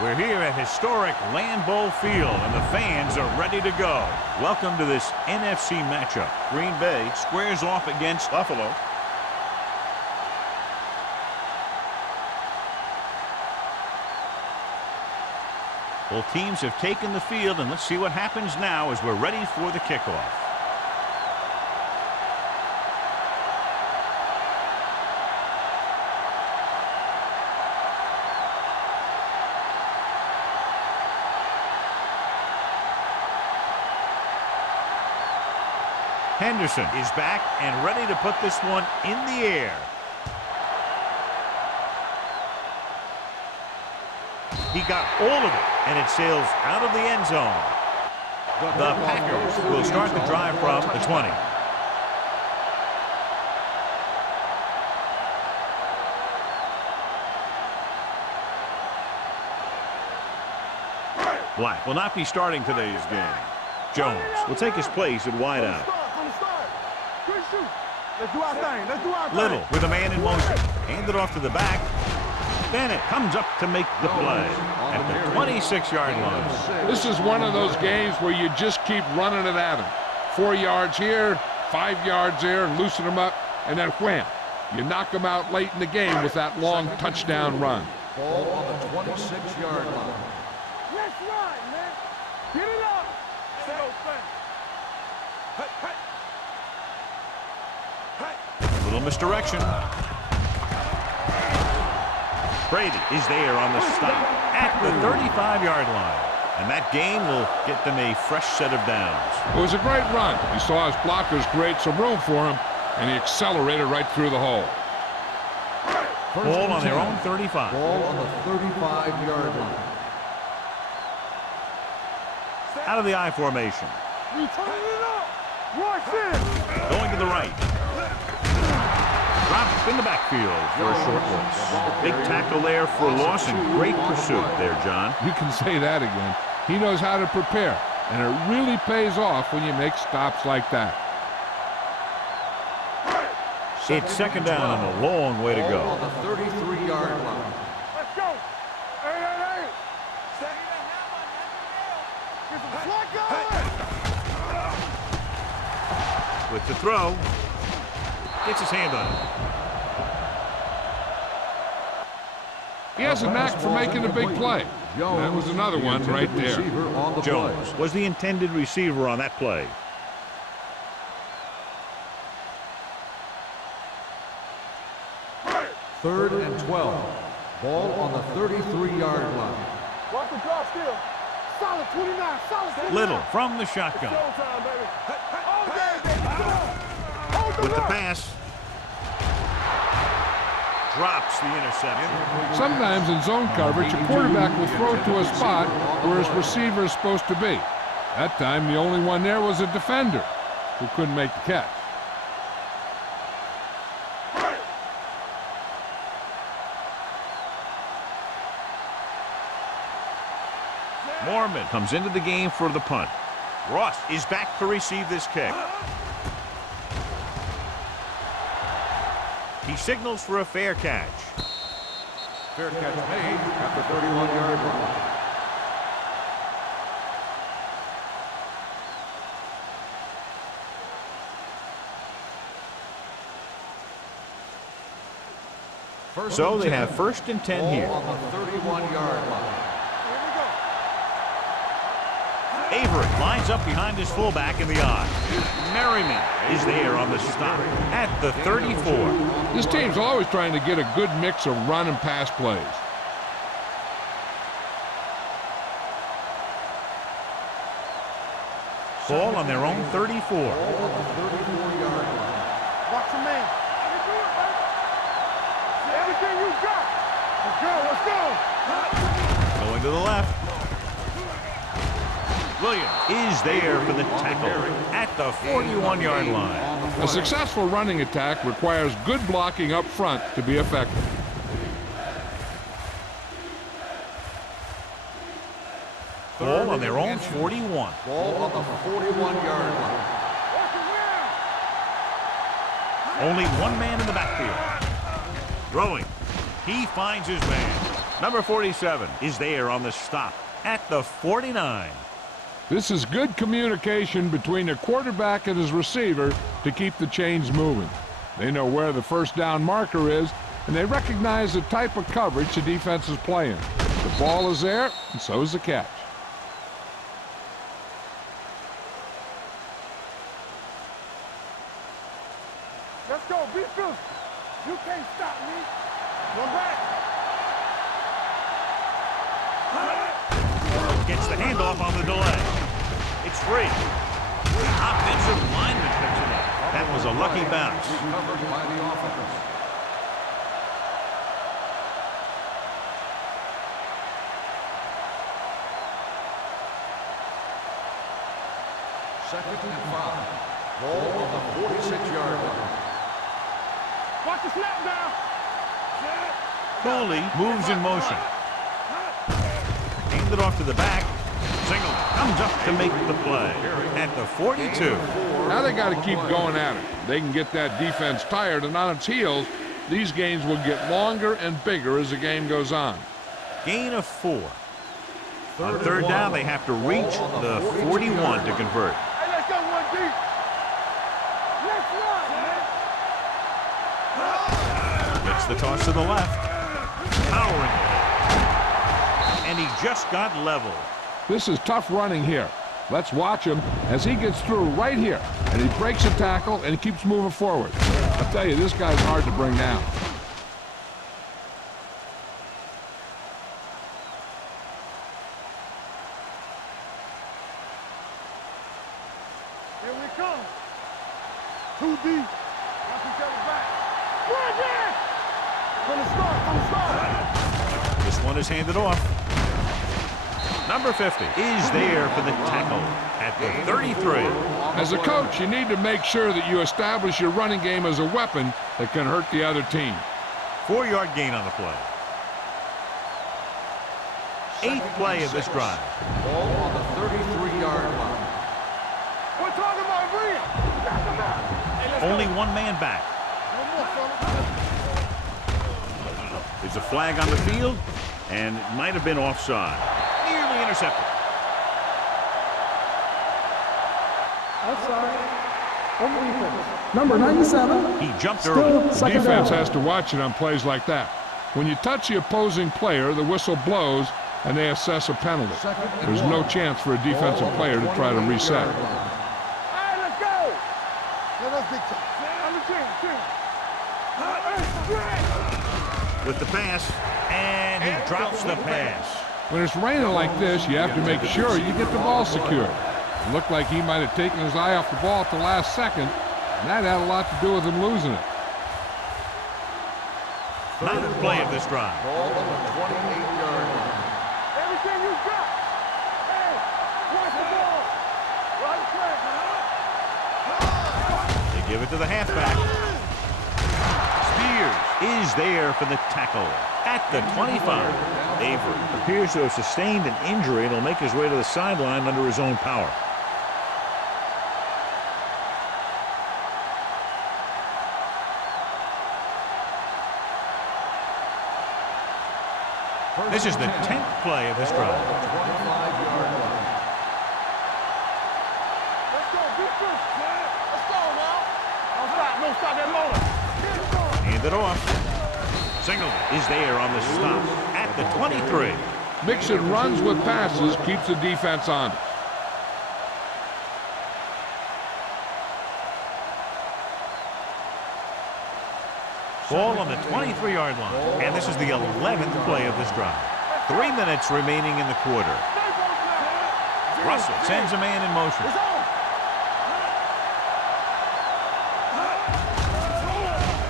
We're here at historic Lambeau Field, and the fans are ready to go. Welcome to this NFC matchup. Green Bay squares off against Buffalo. Both teams have taken the field, and let's see what happens now as we're ready for the kickoff. Henderson is back and ready to put this one in the air. He got all of it, and it sails out of the end zone. The Packers will start the drive from the 20. Black will not be starting today's game. Jones will take his place at wideout. Little with a man in motion. Handed off to the back. Bennett comes up to make the play at the 26-yard line. This is one of those games where you just keep running it at him. 4 yards here, 5 yards there, and loosen them up, and then wham. You knock them out late in the game with that long touchdown run. Ball on the 26-yard line. Let's ride, man. Get it up. Stay open. Little misdirection. Brady is there on the stop at the 35-yard line. And that gain will get them a fresh set of downs. It was a great run. He saw his blockers create some room for him, and he accelerated right through the hole. Ball on their own 35. Ball on the 35-yard line. Out of the I formation. We turning it up. Rush in. Going to the right. Dropped in the backfield for a short loss. Big tackle there for a loss and great pursuit there, John. You can say that again. He knows how to prepare, and it really pays off when you make stops like that. It's second down and a long way to go. On the 33-yard line. Let's go. Hey. Get some slack going. With the throw. Gets his hand on it. He has a knack for making a big play. That was another one right there. Jones was the intended receiver on that play. Third and 12. Ball on the 33-yard line. Watch the drop still. Solid 29. Solid 29. Little from the shotgun. Showtime, baby. All day, baby. With the pass. Drops the interception. Sometimes in zone coverage, a quarterback will throw to a spot where his receiver is supposed to be. That time, the only one there was a defender who couldn't make the catch. Mormon comes into the game for the punt. Ross is back to receive this kick. He signals for a fair catch. Fair catch made at the 31-yard line. So they have first and 10 here. On the 31-yard line. Avery lines up behind his fullback in the I. Merriman is there on the stop at the 34. This team's always trying to get a good mix of run and pass plays. Ball on their own 34. Ball on the 34-yard line. Watch your man. Everything you got. Let's go. Going to the left. Williams is there for the tackle at the 41-yard line. A successful running attack requires good blocking up front to be effective. Ball on their own 41. Ball on the 41-yard line. Only one man in the backfield. Throwing. He finds his man. Number 47 is there on the stop at the 49. This is good communication between the quarterback and his receiver to keep the chains moving. They know where the first down marker is, and they recognize the type of coverage the defense is playing. The ball is there, and so is the catch. Let's go. Be physical. You can't stop me. Go back. Gets the handoff on the delay. It's free. The offensive lineman picks it up. That was a lucky bounce. Recovered by the offense. Second and 5. Ball on the 46-yard line. Watch the snap down. Cooley moves in motion. Handed off to the back. Single comes up to make the play at the 42. Now they got to keep going at it. They can get that defense tired and on its heels. These games will get longer and bigger as the game goes on. Gain of 4. On third down, they have to reach the 41 to convert. Hey, let's go one deep. Let's run, man. Gets the toss to the left. Powering ahead. And he just got level. This is tough running here. Let's watch him as he gets through right here. And he breaks a tackle and he keeps moving forward. I'll tell you, this guy's hard to bring down. Here we come. Too deep. Watch each other back. Run again. From the start. This one is handed off. Number 50 is there for the tackle at the 33. As a coach, you need to make sure that you establish your running game as a weapon that can hurt the other team. 4-yard gain on the play. 8th play of this drive. Ball on the 33-yard line. We're talking about Rhea. Back him out. Hey, let's Only go. one man back. No more, fella. There's a flag on the field, and it might have been offside. Nearly intercepted. Outside. On defense. Number 97. He jumped early. The defense has to watch it on plays like that. When you touch the opposing player, the whistle blows and they assess a penalty. There's no chance for a defensive player to try to reset. All right, let's go. Let us big time. On the team. With the pass, and he drops the pass. When it's raining like this, you have to make sure you get the ball secured. It looked like he might have taken his eye off the ball at the last second, and that had a lot to do with him losing it. 9th play of this drive. Ball on the 28-yard line. Everything you got. Hey, watch the ball. Right track. They give it to the halfback. Spears is there for the tackle at the 25. Avery appears to have sustained an injury and will make his way to the sideline under his own power. This is the 10th play of this drive. 25-yard line. Let's go. Be first. Let's go now. Don't stop. Don't stop that motor. Hand it off. Single is there on the stop at the 23. Mixing runs with passes keeps the defense on. Ball on the 23-yard line. And this is the 11th play of this drive. 3 minutes remaining in the quarter. Russell sends a man in motion.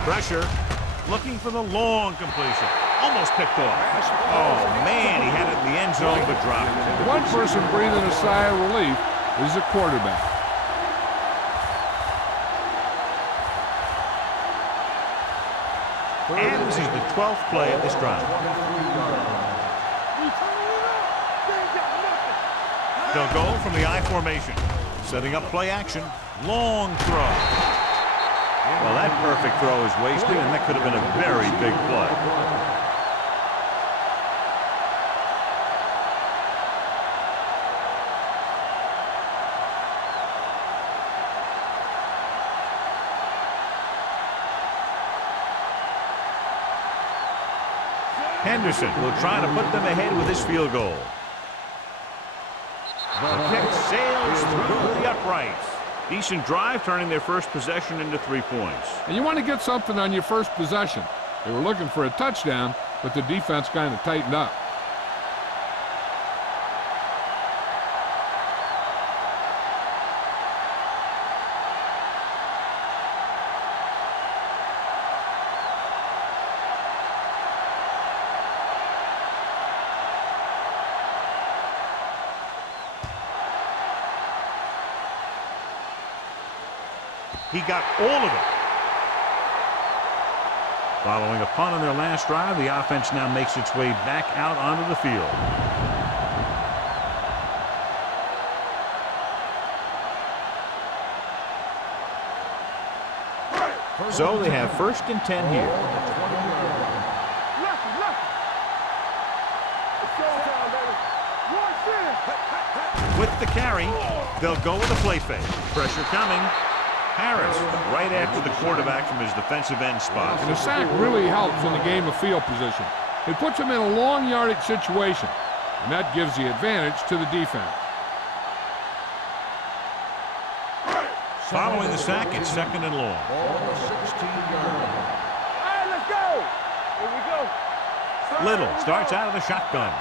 Pressure. Looking for the long completion. Almost picked off. Oh, man, he had it in the end zone but dropped it. One person breathing a sigh of relief is the quarterback. And this is the 12th play of this drive. They'll go from the I formation. Setting up play action. Long throw. Well, that perfect throw is wasted, and that could have been a very big play. Henderson will try to put them ahead with his field goal. The kick sails through the uprights. Decent drive, turning their first possession into 3 points. And you want to get something on your first possession. They were looking for a touchdown, but the defense kind of tightened up. He got all of it. Following a punt on their last drive, the offense now makes its way back out onto the field. So they have 1st and 10 here. With the carry, they'll go with a play fake. Pressure coming. Harris right after the quarterback from his defensive end spot. And the sack really helps in the game of field position. It puts him in a long yardage situation, and that gives the advantage to the defense. Following the sack, it's 2nd and long. Little starts out of the shotgun.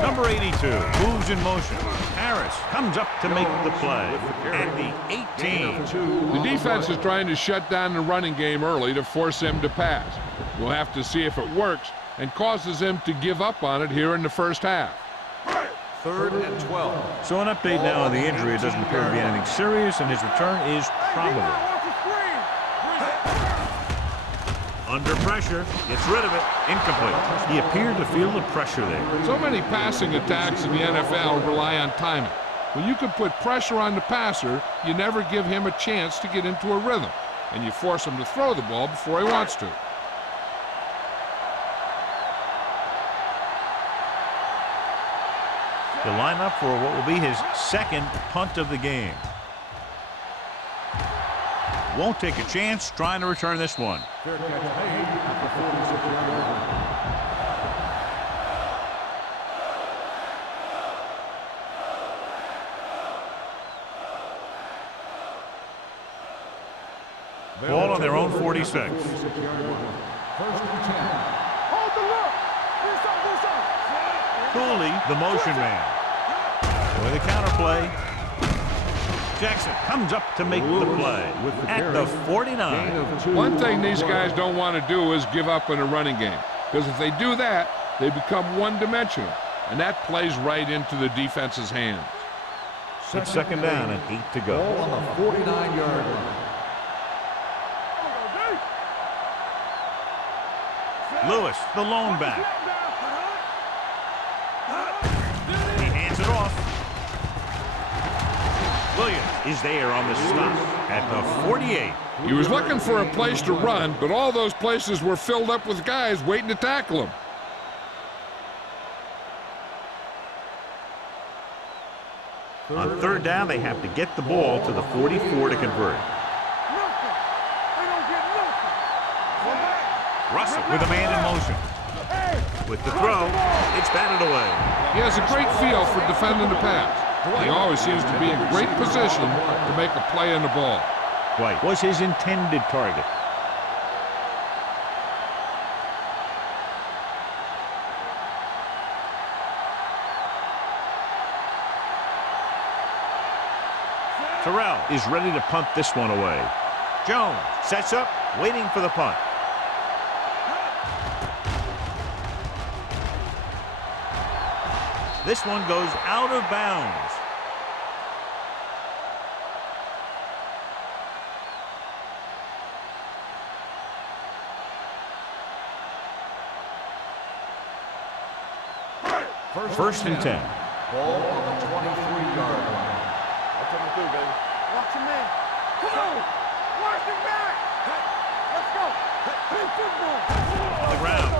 Number 82 moves in motion. Harris comes up to make the play at the 18. The defense is trying to shut down the running game early to force him to pass. We'll have to see if it works and causes him to give up on it here in the first half. 3rd and 12. So an update now on the injury. It doesn't appear to be anything serious, and his return is probable. Under pressure, gets rid of it, incomplete. He appeared to feel the pressure there. So many passing attacks in the NFL rely on timing. When you can put pressure on the passer, you never give him a chance to get into a rhythm, and you force him to throw the ball before he wants to. He'll line up for what will be his 2nd punt of the game. Won't take a chance trying to return this one. Fair catch made at the 46-yard line. Ball on their own 46. 1st and 10. Hold the look. This up. Cooley, the motion man. With a counter play. Jackson comes up to make the play at the 49. One thing these guys don't want to do is give up in a running game, because if they do that, they become one-dimensional, and that plays right into the defense's hands. It's 2nd down and 8 to go. Ball on the 49-yard line. Lewis, the lone back. He hands it off. Williams is there on the stop at the 48. He was looking for a place to run, but all those places were filled up with guys waiting to tackle him. On 3rd down, they have to get the ball to the 44 to convert. Russell with a man in motion. With the throw, it's batted away. He has a great feel for defending the pass. He always seems to be in great position to make a play on the ball. White was his intended target. Terrell is ready to punt this one away. Jones sets up, waiting for the punt. This one goes out of bounds. First and 10. Ball on the 23-yard line. That's what we do, baby. Watch him in. Come on. Watch him back. Let's go. Play football. On the ground.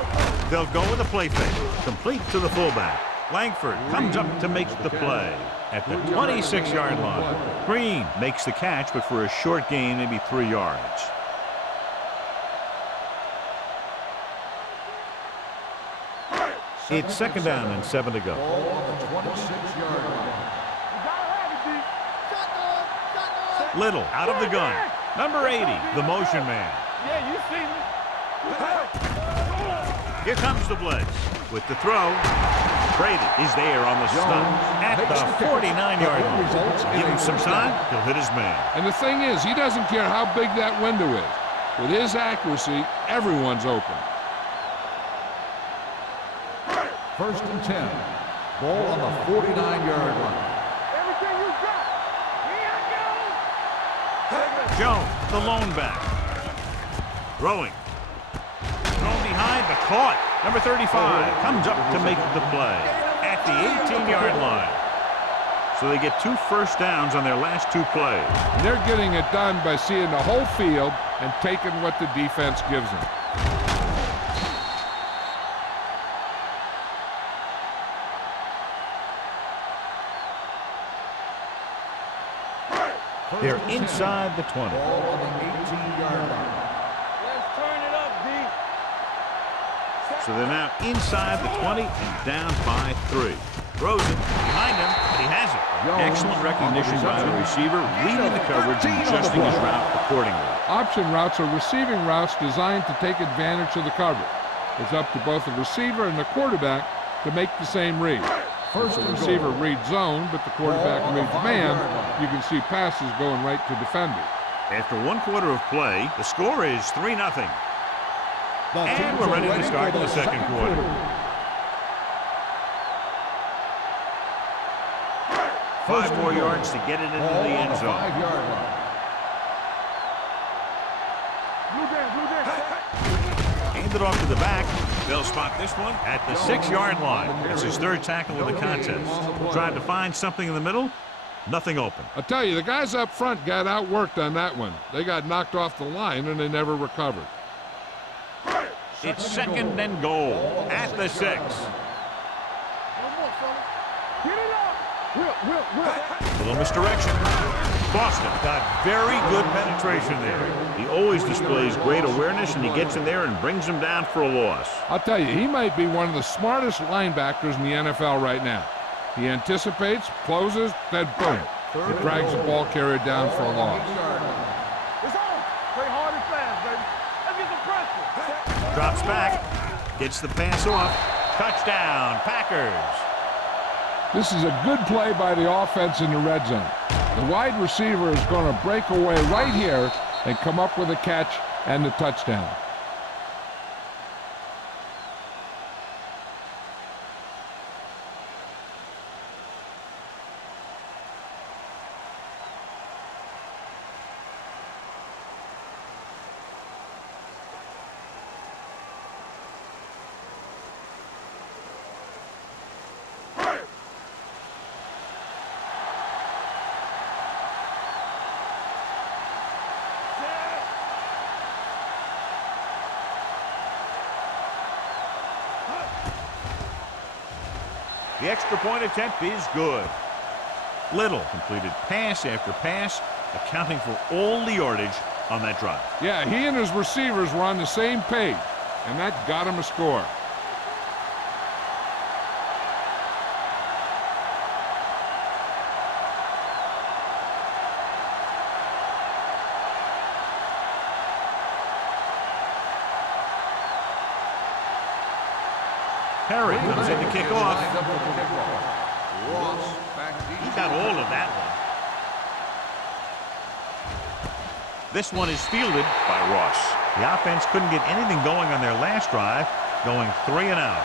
They'll go with a play fake. Complete to the fullback. Langford comes up to make the play at the 26-yard line. Green makes the catch, but for a short gain, maybe 3 yards. It's second down and 7 to go. Ball on the 26-yard line. You gotta have it, D. Little out of the gun. Number 80, the motion man. Yeah, you see me. Here comes the blitz. With the throw, Brady is there on the stop at the 49-yard line. Give him some time, he'll hit his man. And the thing is, he doesn't care how big that window is. With his accuracy, everyone's open. First and 10. Ball on the 49-yard line. Everything you got. Here I Jones, the lone back. Throwing. Thrown behind, but caught. Number 35 comes up to make the play at the 18-yard line. So they get 2 first downs on their last 2 plays. And they're getting it done by seeing the whole field and taking what the defense gives them. They're inside the 20. Ball on the 18-yard line. Let's turn it up, D. So they're now inside the 20 and down by 3. Throws it behind him, but he has it. Excellent recognition by the receiver, reading the coverage and adjusting his route accordingly. Option routes are receiving routes designed to take advantage of the coverage. It's up to both the receiver and the quarterback to make the same read. If the receiver reads zone, but the quarterback reads man, you can see passes going right to defenders. After 1 quarter of play, the score is 3-0. And we're ready to start the second quarter. 5 more yards to get it into the end zone. 5-yard line. Blue game, blue game. Hand it off to the back. They'll spot this one at the 6-yard line. It's his 3rd tackle of the contest. Tried to find something in the middle. Nothing open. I'll tell you, the guys up front got outworked on that one. They got knocked off the line and they never recovered. It's second and goal at the 6. One more, fella. Get it up. Whip. Little misdirection. Boston got very good penetration there. He always displays great awareness, and he gets in there and brings him down for a loss. I'll tell you, he might be one of the smartest linebackers in the NFL right now. He anticipates, closes, then boom. He drags the ball carrier down for a loss. It's on. Play hard and fast, baby. Let's get some pressure. Drops back. Gets the pass off. Touchdown, Packers. This is a good play by the offense in the red zone. The wide receiver is going to break away right here and come up with a catch and the touchdown. The extra point attempt is good. Little completed pass after pass, accounting for all the yardage on that drive. Yeah, he and his receivers were on the same page, and that got him a score. Perry comes in to kick off. Ross back deep. He got all of that one. This one is fielded by Ross. The offense couldn't get anything going on their last drive, going 3 and out.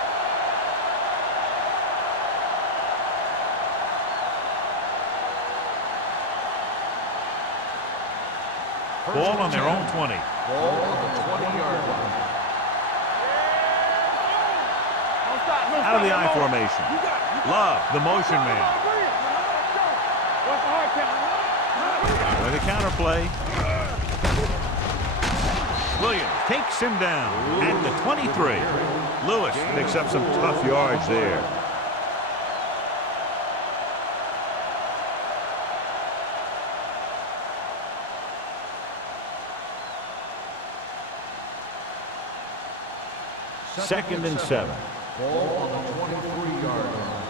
Ball on their own 20. Ball on the 20-yard line. Out of the I formation. Love, the motion man. With a counter play. Williams takes him down at the 23. Lewis picks up some tough yards there. Second and 7. Ball on the 23-yard line.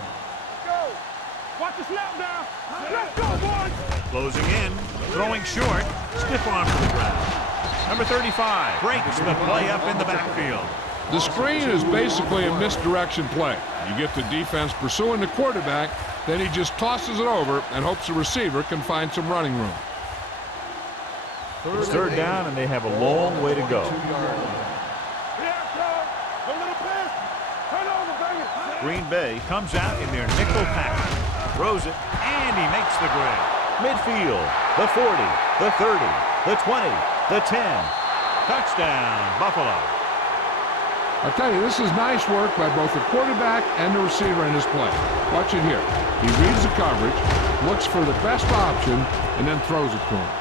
Go. Watch the snap now. Let's go, boys. Closing in, throwing short, stiff arm to the ground. Number 35 breaks the play up in the backfield. The screen is basically a misdirection play. You get the defense pursuing the quarterback, then he just tosses it over and hopes the receiver can find some running room. It's third down, and they have a long way to go. Green Bay comes out in their nickel package, throws it, and he makes the grab. Midfield, the 40, the 30, the 20, the 10. Touchdown, Buffalo. I'll tell you, this is nice work by both the quarterback and the receiver in his play. Watch it here. He reads the coverage, looks for the best option, and then throws it to him.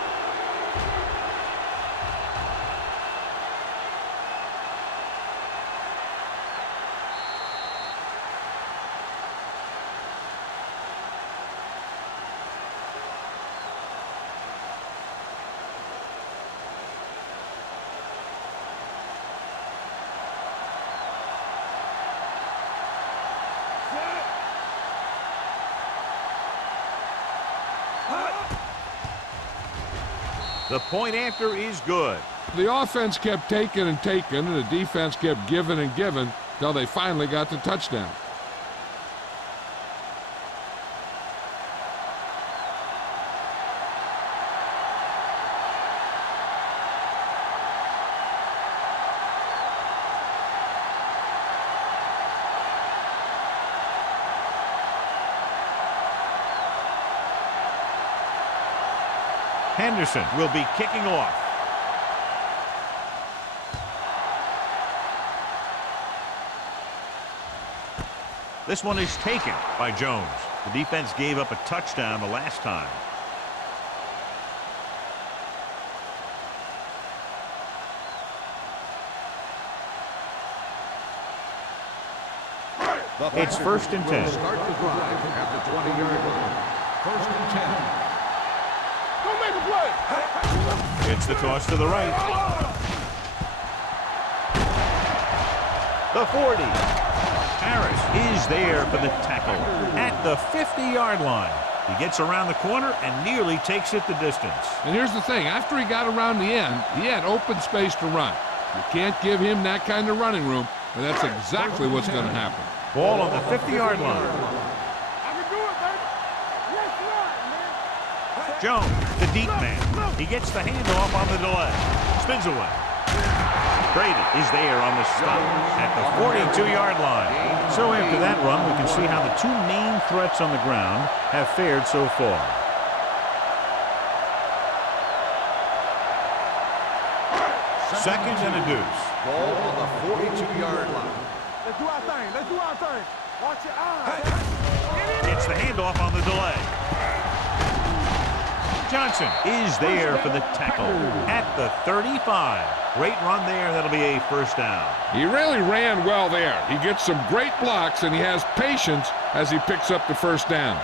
The point after is good. The offense kept taking and taking, and the defense kept giving and giving until they finally got the touchdown. Henderson will be kicking off. This one is taken by Jones. The defense gave up a touchdown the last time. It's 1st and 10. Start the drive at the 20-yard line. 1st and 10. Don't make a play. It's the toss to the right. The 40. Harris is there for the tackle at the 50-yard line. He gets around the corner and nearly takes it the distance. And here's the thing. After he got around the end, he had open space to run. You can't give him that kind of running room, and that's exactly what's going to happen. Ball on the 50-yard line. I can do it, baby. Let's run, man. Jones, the deep man. He gets the handoff on the delay. Spins away. Brady is there on the stop at the 42-yard line. So after that run, we can see how the two main threats on the ground have fared so far. Second and a deuce. Ball on the 42-yard line. Let's do our thing. Let's do our thing. Watch your eyes. Gets the handoff on the delay. Johnson is there for the tackle at the 35. Great run there. That'll be a first down. He really ran well there. He gets some great blocks, and he has patience as he picks up the first down.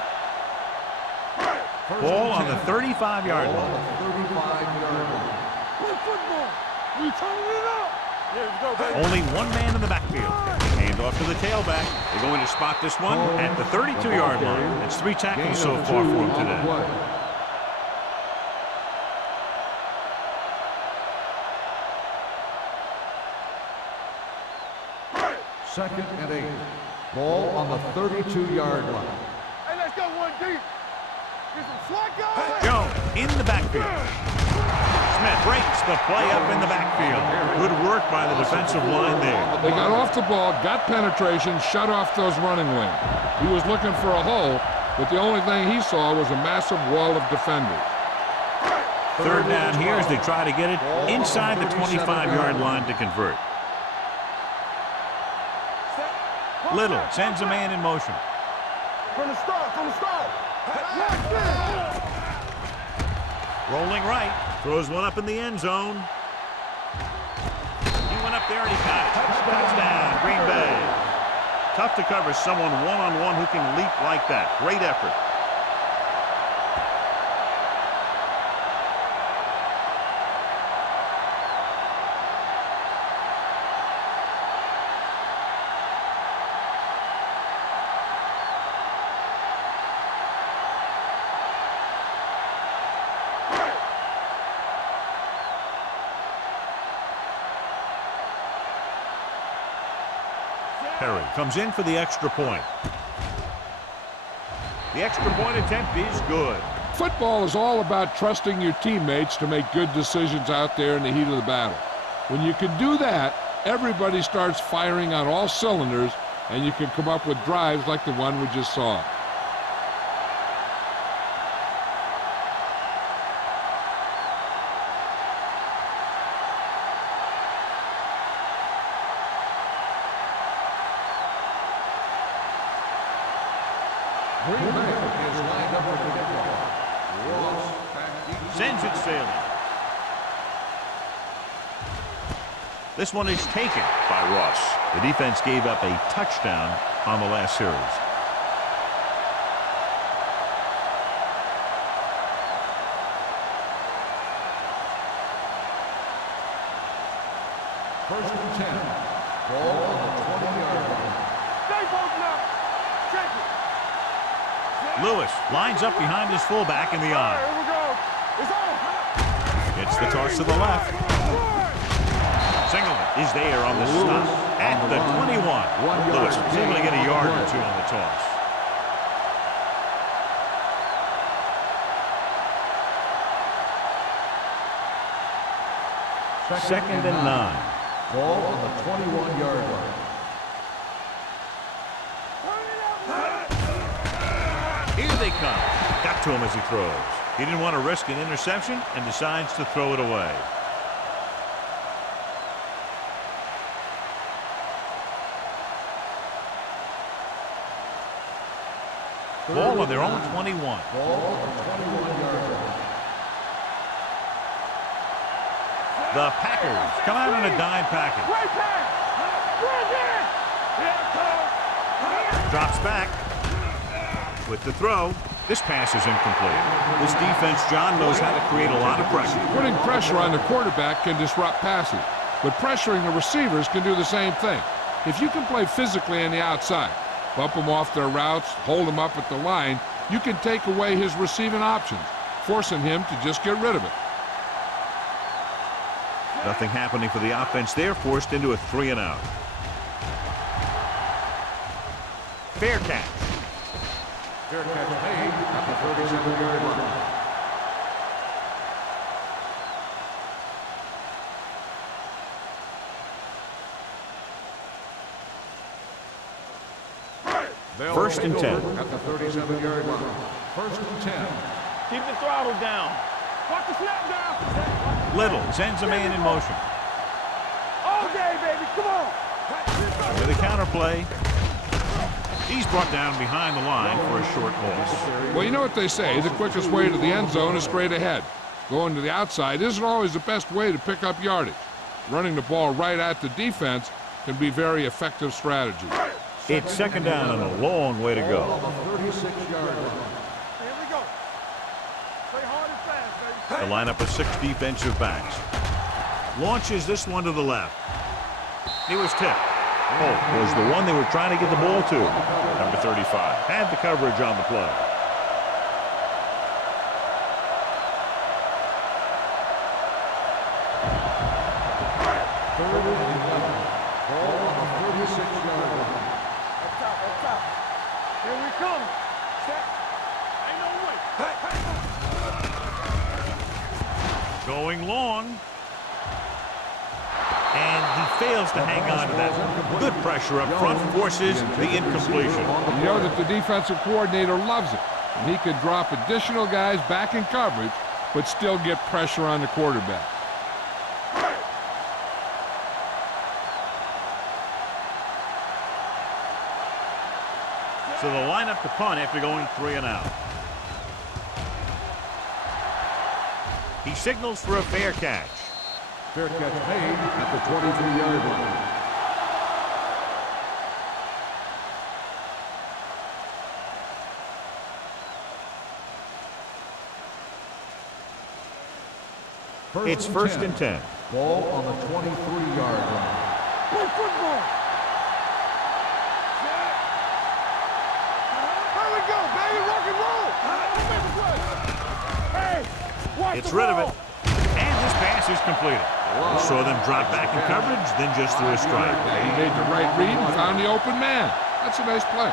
Ball on the 35-yard Ball on line. the 35-yard line. Play football. We turning it up. Here we go, baby. Only one man in the backfield. Hand off to the tailback. They're going to spot this one at the 32-yard line. It's 3 tackles so far for him today. Second and 8. Ball on the 32-yard line. Hey, let's go one deep. Get some slack going. Jones in the backfield. Smith breaks the play up in the backfield. Good work by the defensive line there. They got off the ball, got penetration, shut off those running lanes. He was looking for a hole, but the only thing he saw was a massive wall of defenders. Third down here as they try to get it inside the 25-yard line to convert. Little sends a man in motion. From the start, from the start. Locked in. Rolling right. Throws one up in the end zone. He went up there and he got it. Touchdown, Green Bay. Tough to cover someone one-on-one who can leap like that. Great effort. Perry comes in for the extra point. The extra point attempt is good. Football is all about trusting your teammates to make good decisions out there in the heat of the battle. When you can do that, everybody starts firing on all cylinders, and you can come up with drives like the one we just saw. Green Bay is lined up for the kickoff. Ross back. Sends it sailing. This one is taken by Ross. The defense gave up a touchdown on the last series. First and 10. Ball on the 20-yard line. Stay focused now. Check it. Lewis lines up behind his fullback in the All eye. right, here we go. It's on. It's the toss to the left. Singleton is there on the stop at the 21. Lewis was able to get a yard or two on the toss. Second and 9. Ball on the 21-yard line. Here they come. Got to him as he throws. He didn't want to risk an interception and decides to throw it away. Ball on their own 21. Ball on the 21-yard line. The Packers come out in a dime package. Right pass. Right there. Drops back with the throw. This pass is incomplete. This defense, John, knows how to create a lot of pressure. Putting pressure on the quarterback can disrupt passes, but pressuring the receivers can do the same thing. If you can play physically on the outside, bump them off their routes, hold them up at the line, you can take away his receiving options, forcing him to just get rid of it. Nothing happening for the offense there, forced into a 3-and-out. Fair catch. Fair catch made at the 37-yard line. First and 10. At the 37-yard line. First and 10. Keep the throttle down. Walk the snap down. Little sends a man in motion. All day, baby. Come on. With a counterplay. He's brought down behind the line for a short loss. Well, you know what they say, the quickest way to the end zone is straight ahead. Going to the outside isn't always the best way to pick up yardage. Running the ball right at the defense can be very effective strategy. It's second down and a long way to go. On the 36-yard line. Here we go. Play hard and fast, baby. The lineup of 6 defensive backs. Launches this one to the left. It was tipped. Oh, was the one they were trying to get the ball to. Number 35 had the coverage on the play. Third and 11. Ball on the 36-yard line. Up top. Here we come. Step. Ain't no way. Going long. And he fails to hang on to that. Good pressure up front forces the incompletion. You know that the defensive coordinator loves it. And he could drop additional guys back in coverage, but still get pressure on the quarterback. So the lineup to punt after going 3-and-out. He signals for a fair catch. Fair catch made at the 23-yard line. It's first and 10. Ball on the 23-yard line. Play football. Here we go, baby. Rock and roll. Hey, watch It's the rid of ball. it. And this pass is completed. Saw them drop back in coverage, then just threw a strike. He made the right read and found the open man. That's a nice play.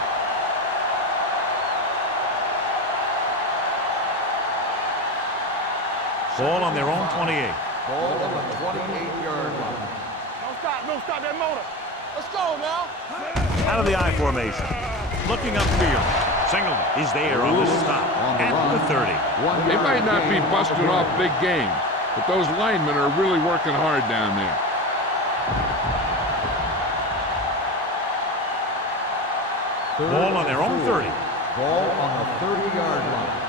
Ball on their own 28. Ball on the 28-yard line. Don't stop that motor. Let's go now. Out of the I formation. Looking upfield. Singleton is there on the stop at the 30. They might not be busting off big games, but those linemen are really working hard down there. Ball on their own 30. Ball on the 30-yard line.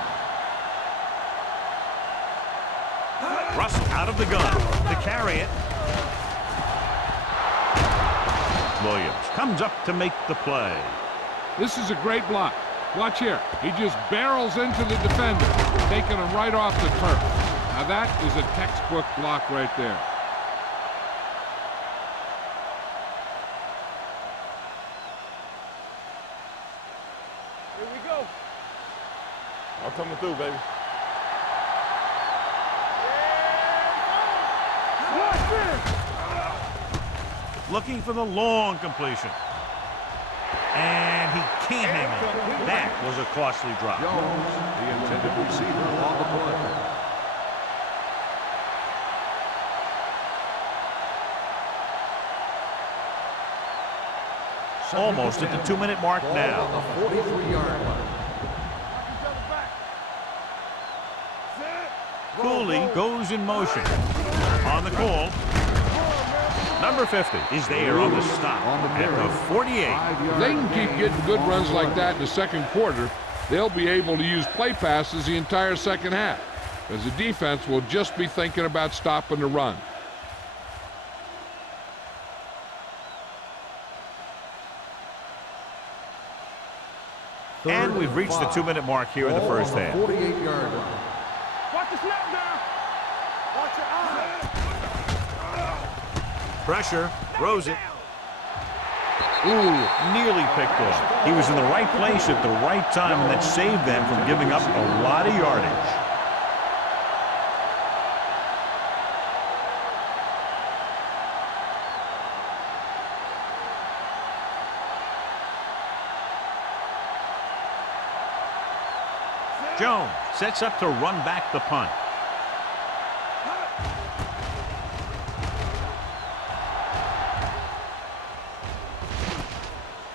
Russ out of the gun to carry it. Williams comes up to make the play. This is a great block. Watch here. He just barrels into the defender, taking him right off the turf. Now that is a textbook block right there. Here we go. I'm coming through, baby. Watch this. Looking for the long completion. And he can't hang on. That was a costly drop. Jones, the intended receiver on the play. Almost at the 2-minute mark Ball now. on the 43-yard line. Cooley goes in motion. On the call. Number 50 is there on the stop at the 48. If they can keep getting good runs like that in the second quarter, they'll be able to use play passes the entire second half, as the defense will just be thinking about stopping the run. And we've reached the 2-minute mark here in the first half. 48-yard line. Watch the snap down. Watch your eyes. Pressure, throws it. Ooh, Nearly picked off. He was in the right place at the right time, and that saved them from giving up a lot of yardage. Jones sets up to run back the punt.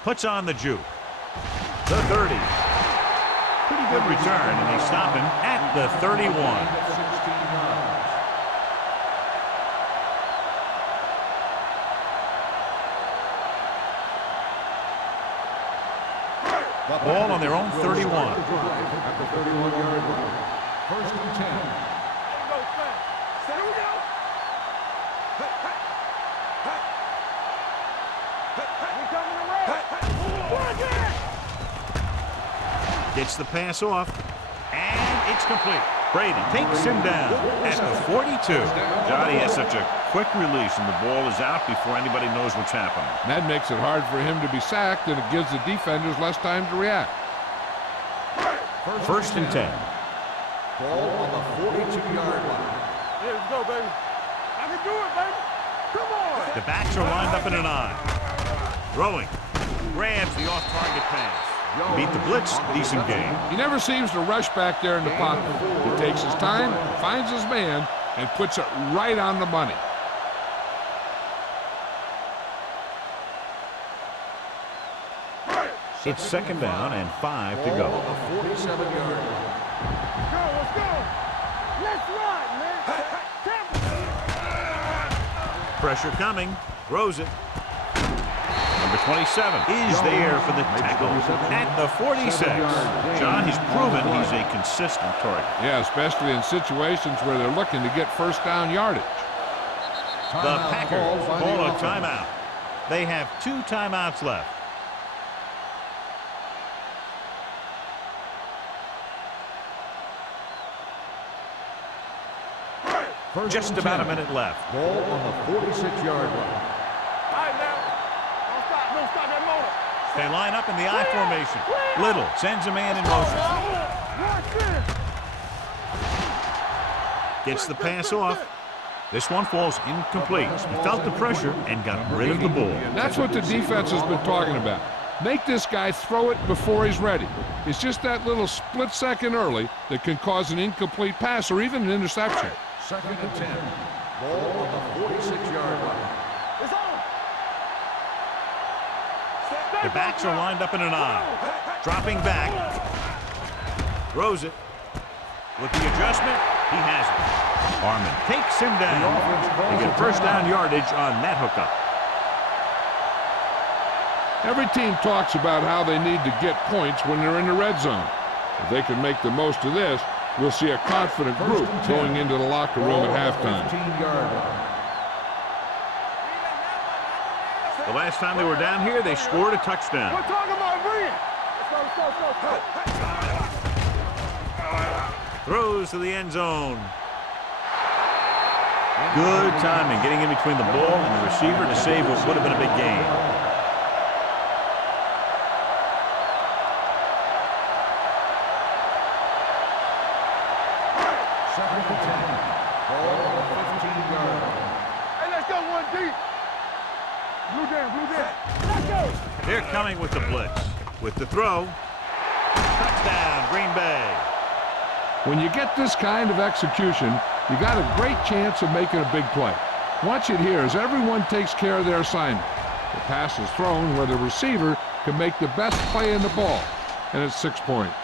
Puts on the juke. The 30. Pretty good return, and they stop him at the 31. 16 yards. Ball on their own 31. At the 31-yard line. First and 10. Here we go. We coming around. Watch it. Gets the pass off, and it's complete. Brady takes him down at the 42. Johnny has such a quick release, and the ball is out before anybody knows what's happening. that makes it hard for him to be sacked, and it gives the defenders less time to react. First and 10. Ball on the 42-yard line. Here we go, baby. I can do it, baby. Come on. The backs are lined up in an I. Throwing. Grabs the off-target pass. Beat the blitz. Decent game. He never seems to rush back there in the pocket. He takes his time, finds his man, and puts it right on the money. It's second down and 5 to Ball go. on the 47-yard line. Let's go. Let's run, man. Pressure coming. Throws it. Number 27 is there for the tackle at the 46. John, he's proven he's a consistent target. Yeah, especially in situations where they're looking to get first down yardage. The Packers call a timeout. They have 2 timeouts left. Just about a minute left. Ball on the 46-yard line. All right, now. Don't stop that motor. They line up in the I formation. Little sends a man in motion. Watch this. Gets the pass off. This one falls incomplete. He felt the pressure and got rid of the ball. That's what the defense has been talking about. Make this guy throw it before he's ready. It's just that little split second early that can cause an incomplete pass or even an interception. 2nd and 10. Ball on the 46-yard line. It's on. The backs are lined up in an I. Dropping back. Throws it. With the adjustment, he has it. Harmon takes him down. They get first down yardage on that hookup. Every team talks about how they need to get points when they're in the red zone. If they can make the most of this, we'll see a confident group going into the locker room at halftime. 15-yard line. The last time they were down here, they scored a touchdown. We're talking about bringing. Let's go. Throws to the end zone. Good timing, getting in between the ball and the receiver to save what would have been a big gain. Second and 10. Ball on the 15-yard line. Hey, let's go one deep. Blue down. Let's go. They're coming with the blitz. With the throw. Touchdown, Green Bay. When you get this kind of execution, you got a great chance of making a big play. Watch it here as everyone takes care of their assignment. The pass is thrown where the receiver can make the best play in the ball, and it's 6 points.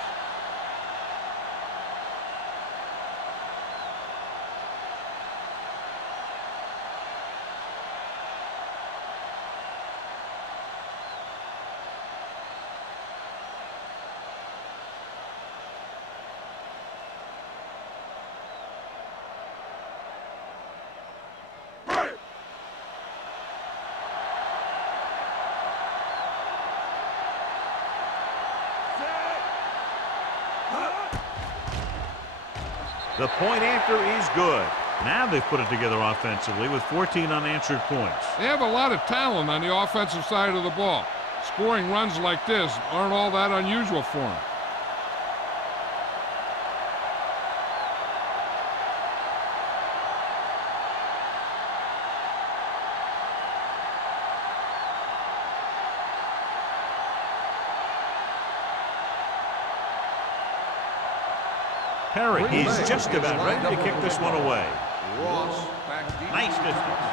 The point after is good. Now they've put it together offensively with 14 unanswered points. They have a lot of talent on the offensive side of the ball. Scoring runs like this aren't all that unusual for them. Perry is just about ready to kick this one away. Ross back deep. Nice distance.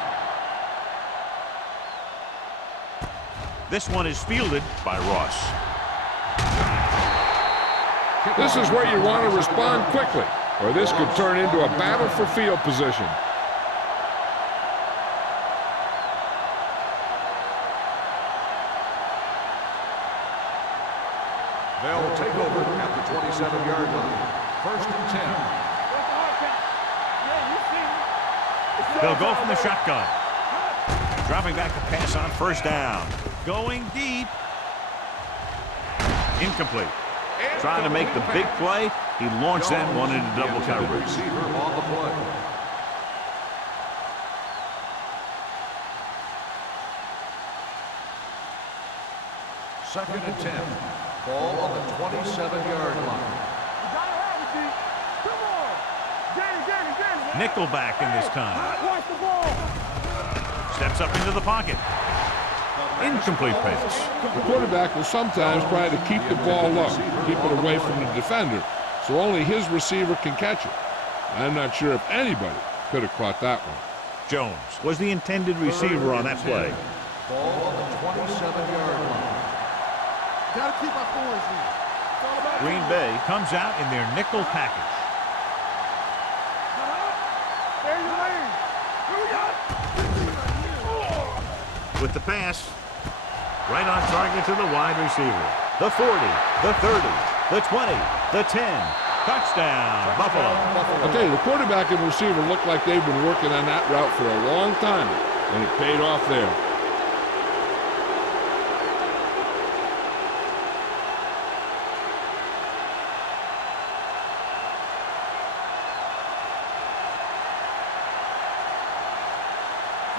This one is fielded by Ross. This is where you want to respond quickly, or this could turn into a battle for field position. They'll take over at the 27-yard line. 1st and 10. They'll go from the shotgun. Dropping back to pass on first down. Going deep. Incomplete. Trying to make the big play. He launched that one into double coverage. Receiver on the play. Second and 10. Ball on the 27-yard line. Nickelback in this time. Watch the ball. Steps up into the pocket. Incomplete pass. The quarterback will sometimes try to keep the ball low, keep it away from the defender, so only his receiver can catch it. I'm not sure if anybody could have caught that one. Jones was the intended receiver on that play. Ball on the 27-yard line. Gotta keep our points in. Green Bay comes out in their nickel package. With the pass, right on target to the wide receiver. The 40, the 30, the 20, the 10. Touchdown, Buffalo. I'll tell you, the quarterback and receiver look like they've been working on that route for a long time, and it paid off there.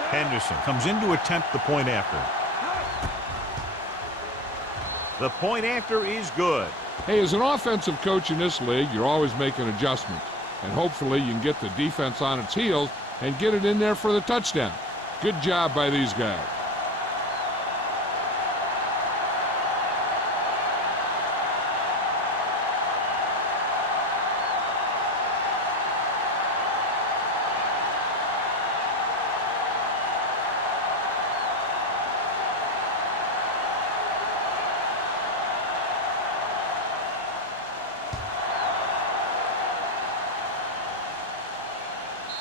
Henderson comes in to attempt the point after. The point after is good. Hey, as an offensive coach in this league, you're always making adjustments. And hopefully you can get the defense on its heels and get it in there for the touchdown. Good job by these guys.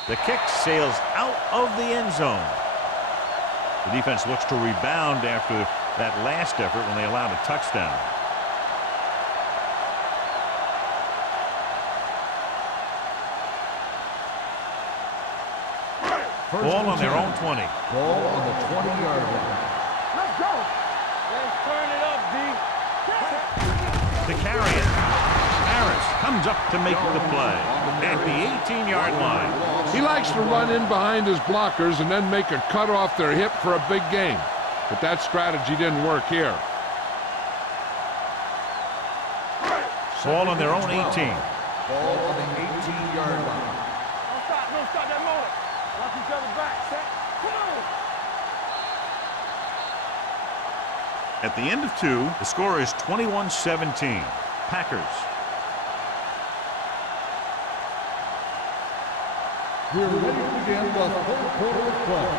The kick sails out of the end zone. The defense looks to rebound after that last effort when they allowed a touchdown. Ball on their own 20. Ball on the 20-yard line. Let's go. Let's turn it up, D. To carry it. Harris comes up to make the play at the 18-yard line. He likes to run in behind his blockers and then make a cut off their hip for a big gain. But that strategy didn't work here. Ball on their own 18. Ball on the 18-yard line. Don't stop that motor. Watch each other back. Set. Come on. At the end of 2, the score is 21-17. Packers. We're ready to begin the third quarter of play.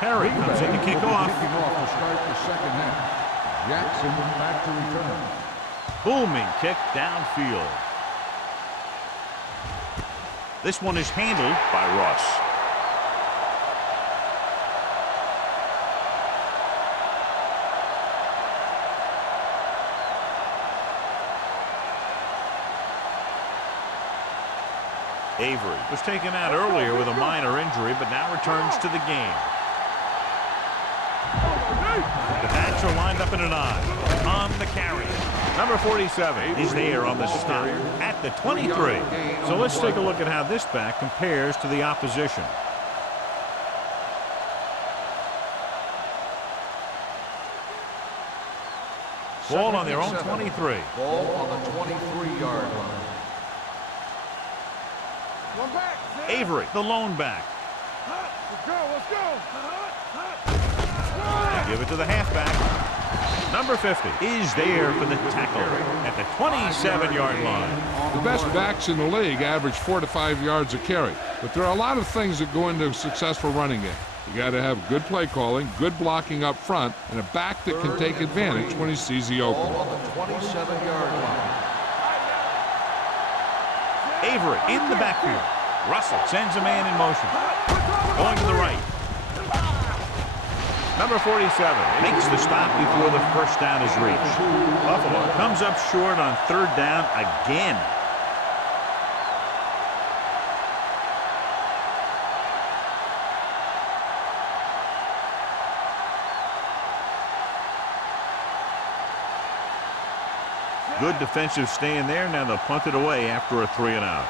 Perry comes in to kick off. Kicking off to start the second half. Jackson back to return. Booming kick downfield. This one is handled by Ross. Avery was taken out earlier with a minor injury, but now returns to the game. The backs are lined up in an I on the carry. Number 47 is there on the stop at the 23. So let's take a look at how this back compares to the opposition. Ball on their own 23. Ball on the 23-yard line. One back. Avery, the lone back. Let's go. Let's go. Give it to the halfback. Number 50 is there for the tackle at the 27-yard line. The best backs in the league average 4 to 5 yards a carry. But there are a lot of things that go into a successful running game. You got to have good play calling, good blocking up front, and a back that can take advantage when he sees the opening. Ball on the 27-yard line. Avery in the backfield. Russell sends a man in motion. Going to the right. Number 47 makes the stop before the first down is reached. Buffalo comes up short on third down again. Good defensive stand there. Now they'll punt it away after a 3 and out.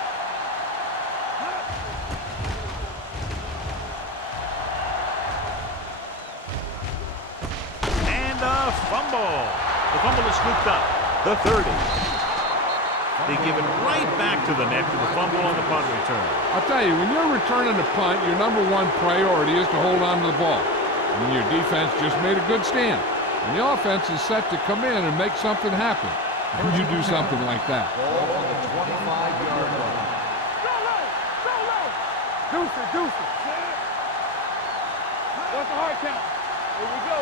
And a fumble. The fumble is scooped up. The 30. They give it right back to the net for the fumble on the punt return. I'll tell you, when you're returning a punt, your number one priority is to hold on to the ball. And your defense just made a good stand. And the offense is set to come in and make something happen. And you do something like that. Ball on the 25-yard line. Go low. Go low. Deuce it. Deuce it. What's the hard count? Here we go.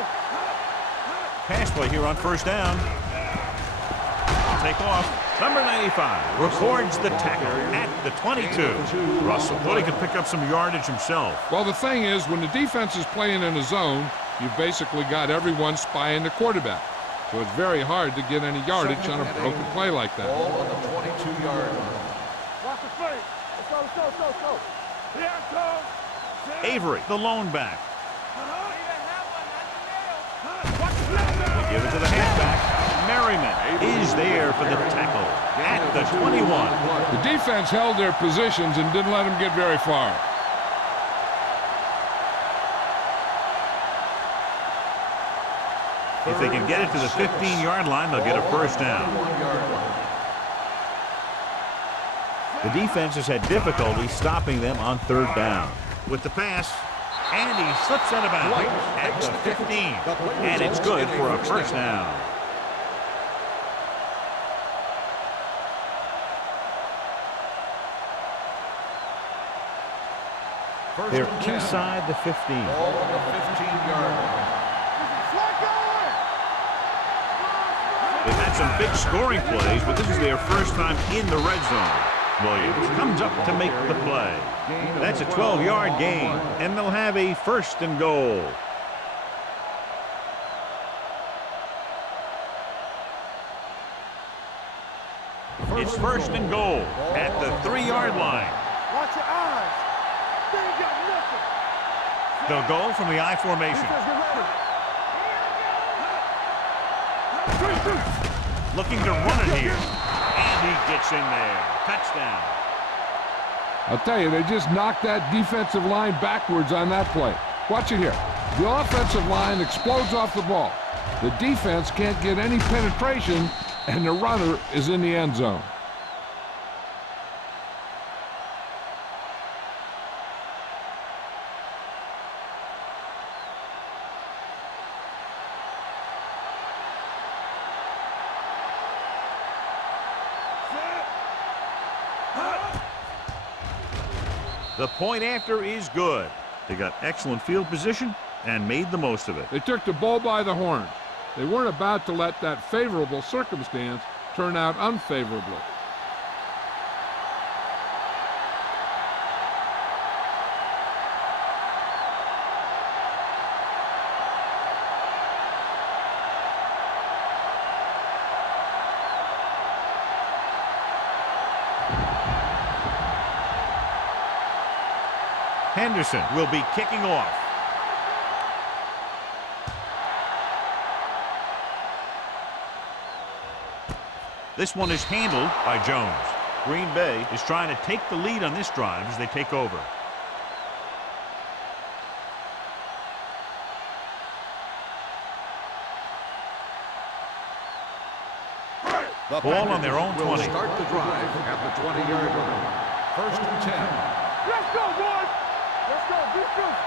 Pass play here on first down. Take off. Number 95 records the tackle at the 22. Russell thought he could pick up some yardage himself. Well, the thing is, when the defense is playing in a zone, you've basically got everyone spying the quarterback. So it's very hard to get any yardage on a broken play like that. Ball on the 22-yard line. Watch the play. Let's go. Let's go. Let's go. Here it comes. Avery, the lone back. They give it to the halfback. Merriman is there for the tackle at the 21. The defense held their positions and didn't let them get very far. If they can get it to the 15-yard line, they'll get a first down. The defense has had difficulty stopping them on third down. With the pass, and he slips out of bounds at the 15, and it's good for a first down. They're inside the 15. Ball on the 15-yard line. They've had some big scoring plays, but this is their first time in the red zone. Williams comes up to make the play. That's a 12-yard gain, and they'll have a first and goal. It's first and goal at the 3-yard line. Watch your eyes. They ain't got nothing. They'll go from the I formation. Looking to run it here. And he gets in there. Touchdown. I'll tell you, they just knocked that defensive line backwards on that play. Watch it here. The offensive line explodes off the ball. The defense can't get any penetration, and the runner is in the end zone. The point after is good. They got excellent field position and made the most of it. They took the bull by the horns. They weren't about to let that favorable circumstance turn out unfavorably. Henderson will be kicking off. This one is handled by Jones. Green Bay is trying to take the lead on this drive as they take over. The Ball on their own Packers 20. will start the drive at the 20-yard line. First and 10. Let's go, boys. Let's go. Defense.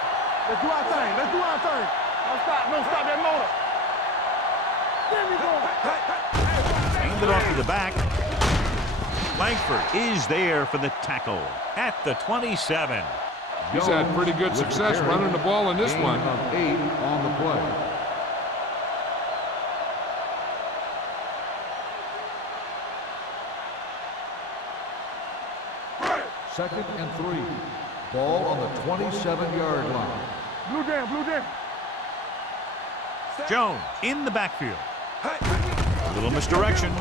Let's do our thing. Let's do our thing. Don't stop that motor. There we go. Hand it off to the back. Langford is there for the tackle at the 27. He's had pretty good success running the ball in this one. Of 8 on the play. Second and 3. Ball on the 27-yard line. Blue jam. Jones in the backfield. A little misdirection.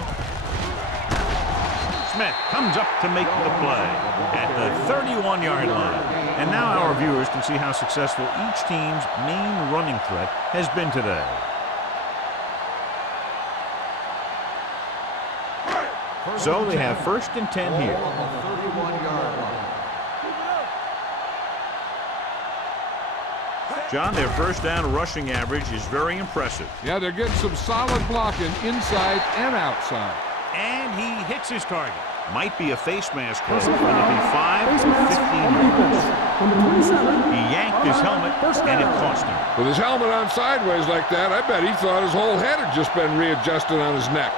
Smith comes up to make the play at the 31-yard line. And now our viewers can see how successful each team's main running threat has been today. So they have first and 10 here. On the 31-yard line. John, their first down rushing average is very impressive. Yeah, they're getting some solid blocking inside and outside. And he hits his target. Might be a face mask call. Will it be 5 Face or mask 15 on defense. yards? Number 27. He yanked his helmet, and it cost him. With his helmet on sideways like that, I bet he thought his whole head had just been readjusted on his neck.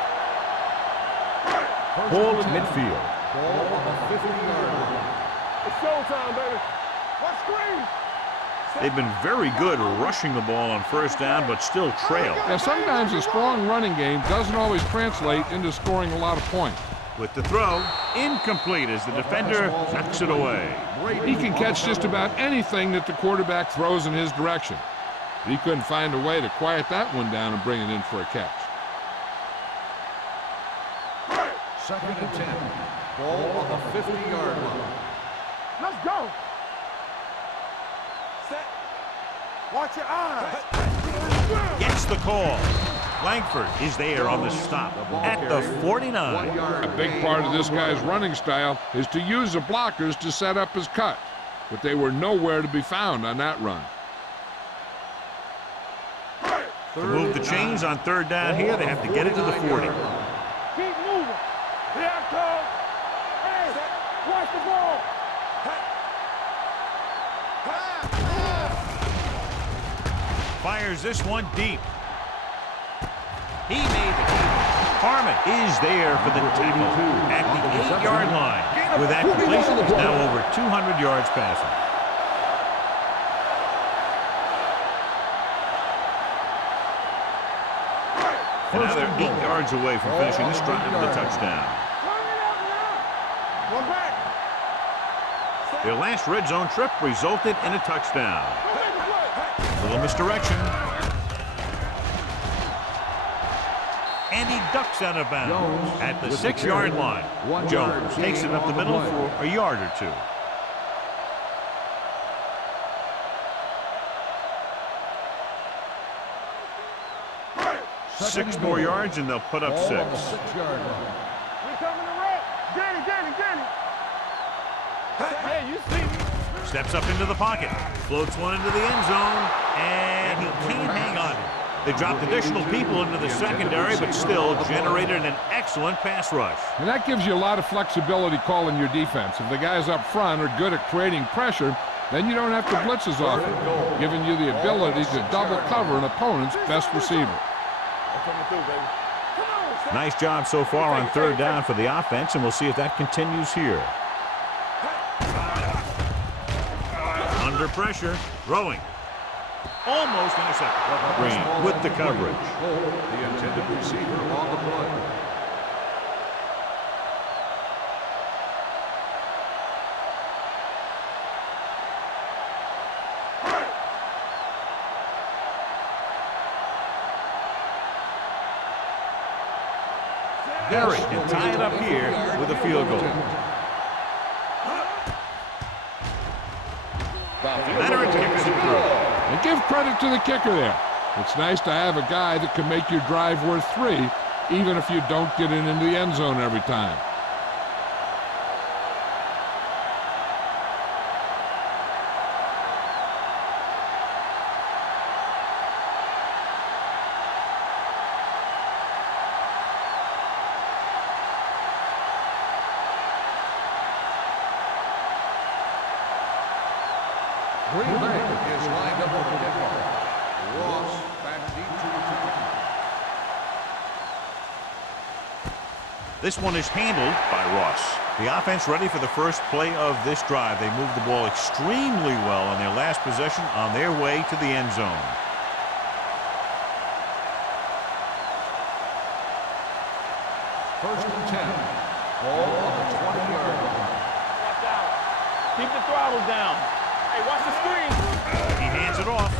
Ball at midfield. Ball on the 50-yard line. It's showtime, baby. What screen? They've been very good rushing the ball on first down, but still trail. Now, sometimes a strong running game doesn't always translate into scoring a lot of points. With the throw, incomplete as the defender knocks it away. He can catch just about anything that the quarterback throws in his direction. But he couldn't find a way to quiet that one down and bring it in for a catch. Second and 10. Ball on the 50-yard line. Let's go. Set. Watch your eyes. Gets the call. Langford is there on the stop at the 49. A big part of this guy's running style is to use the blockers to set up his cut, but they were nowhere to be found on that run. To move the chains on third down here, they have to get it to the 40. Keep moving. Here I come. Hey, watch the ball. Fires this one deep. He made the tackle. Harmon is there for the tackle at the 8-yard line. With that completion, he's now over 200 yards passing. And now they're 8 yards away from finishing this drive with a touchdown. One back. Their last red zone trip resulted in a touchdown. Little misdirection. And he ducks out of bounds at the 6-yard line. Jones takes it up the middle for a yard or two. Six more yards and they'll put up 6. We coming to wreck. Danny. Yeah, you see me. Steps up into the pocket. Floats one into the end zone. And he can't hang on. They dropped additional people into the secondary, but still generated an excellent pass rush. And that gives you a lot of flexibility calling your defense. If the guys up front are good at creating pressure, then you don't have to blitz as often, giving you the ability to double cover an opponent's best receiver. Nice job so far on third down for the offense, and we'll see if that continues here. Under pressure, throwing. Almost intercepted. Green with the coverage. The intended receiver on the play. Bury and tie it up here with a field goal. Leonard kicks it through. And give credit to the kicker there. It's nice to have a guy that can make your drive worth 3, even if you don't get it into the end zone every time. Green Bay is lined up for the kickoff. Ross back deep to return. This one is handled by Ross. The offense ready for the first play of this drive. They moved the ball extremely well on their last possession on their way to the end zone. First and 10. Ball on the 20-yard line. Watch out. Keep the throttle down. Hey, watch the screen. He hands it off.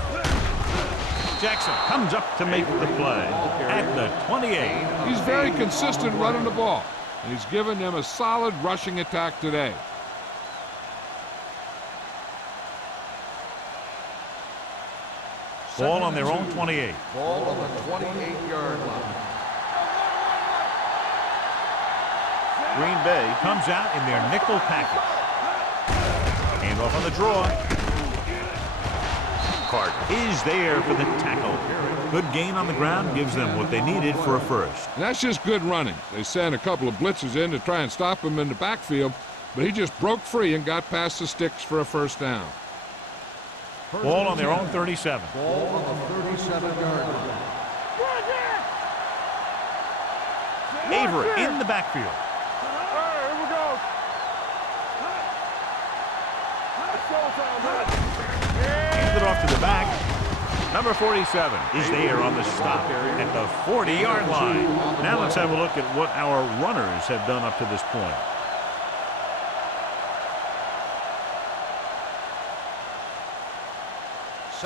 Jackson comes up to make the play at the 28. He's very consistent running the ball, and he's given them a solid rushing attack today. Ball on their own 28. Ball on the 28-yard line. Green Bay comes out in their nickel package. Hand off on the draw. Carter is there for the tackle. Good gain on the ground gives them what they needed for a first. And that's just good running. They sent a couple of blitzes in to try and stop him in the backfield, but he just broke free and got past the sticks for a first down. Ball on their own 37. Ball on the 37-yard line. Avery in the backfield. Here we go. Handed off to the back. Number 47 is there on the stop at the 40-yard line. Now let's have a look at what our runners have done up to this point.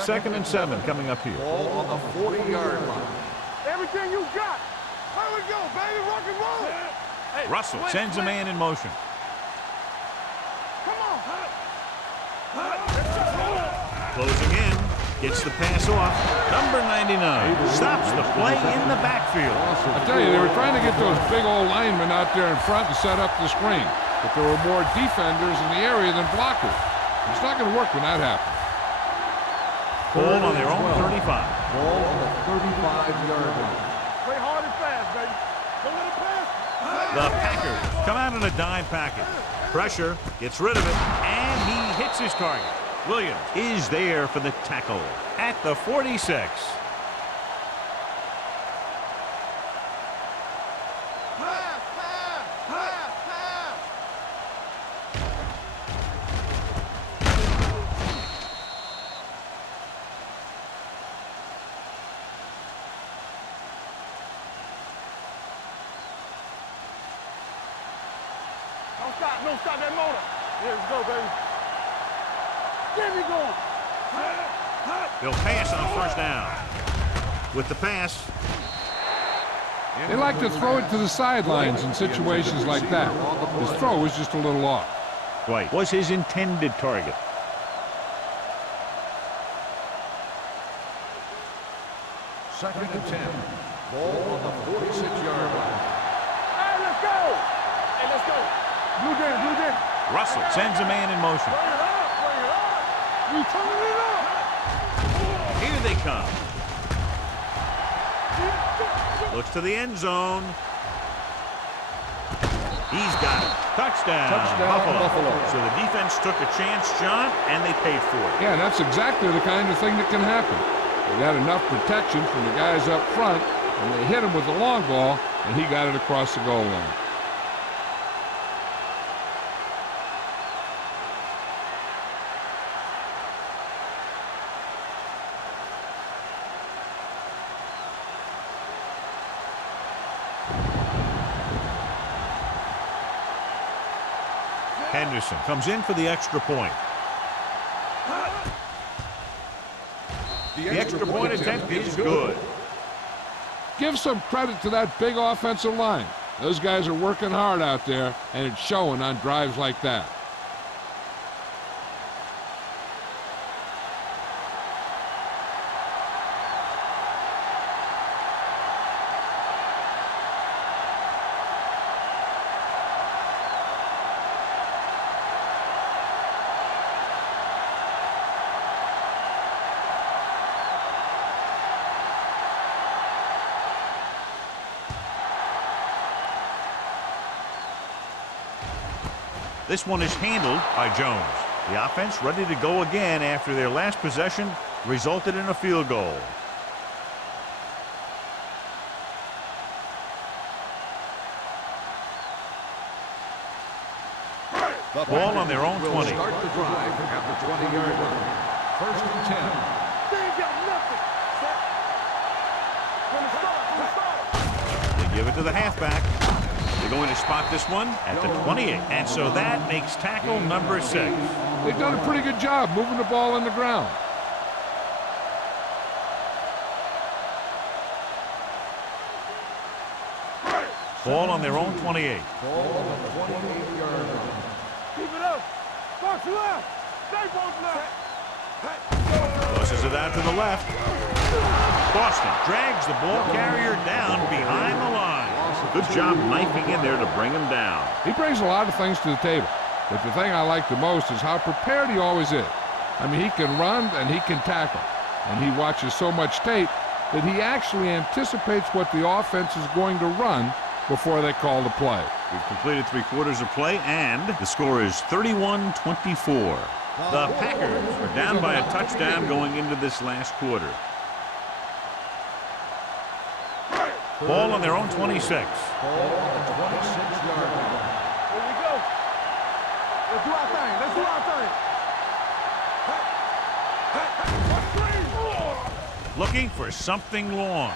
Second and 7 coming up here. Ball on the 40-yard line. Everything you got. Here we go, baby. Rock and roll. Hey, Russell sends a man in motion. Come on. Closing in. Gets the pass off. Number 99 stops the play in the backfield. I tell you, they were trying to get those big old linemen out there in front and set up the screen, but there were more defenders in the area than blockers. It's not going to work when that happens. Ball on their own 35. Ball on the 35-yard line. Play hard and fast, baby. Don't let it pass. The Packers come out in a dime package. Pressure, gets rid of it, and he hits his target. Williams is there for the tackle at the 46. Don't stop that motor. Here we go, baby. Get me going. They'll pass on first down. With the pass. They like to throw it to the sidelines in situations like that. His throw was just a little off. Right. Was his intended target. Second and 10. Ball on the 46-yard line. Hey, let's go. Hey, let's go. Blue Jam, Blue Jam. Russell sends a man in motion. Bring it up, bring it up. We turning it up. Here they come. Looks to the end zone. He's got it. Touchdown, Buffalo. So the defense took a chance, John, and they paid for it. Yeah, that's exactly the kind of thing that can happen. They got enough protection from the guys up front, and they hit him with the long ball, and he got it across the goal line. Henderson comes in for the extra point. The extra point attempt is good. Give some credit to that big offensive line. Those guys are working hard out there, and it's showing on drives like that. This one is handled by Jones. The offense ready to go again after their last possession resulted in a field goal. The ball on their own 20. Start the drive at the 20-yard line. First and 10. They ain't got nothing. From the start. They give it to the halfback. They're going to spot this one at the 28. And so that makes tackle number 6. They've done a pretty good job moving the ball on the ground. Ball on their own 28. Ball on the 28-yard line. Keep it up. Box left. Stay box left. Pushes it out to the left. Boston drags the ball carrier down behind the line. Good job knifing in there to bring him down. He brings a lot of things to the table, but the thing I like the most is how prepared he always is. I mean, he can run and he can tackle, and he watches so much tape that he actually anticipates what the offense is going to run before they call the play. We've completed 3/4 of play, and the score is 31-24. The Packers are down by a touchdown going into this last quarter. Ball on their own 26. Ball on the 26-yard line. Here we go. Let's do our thing. Let's do our thing. Looking for something long.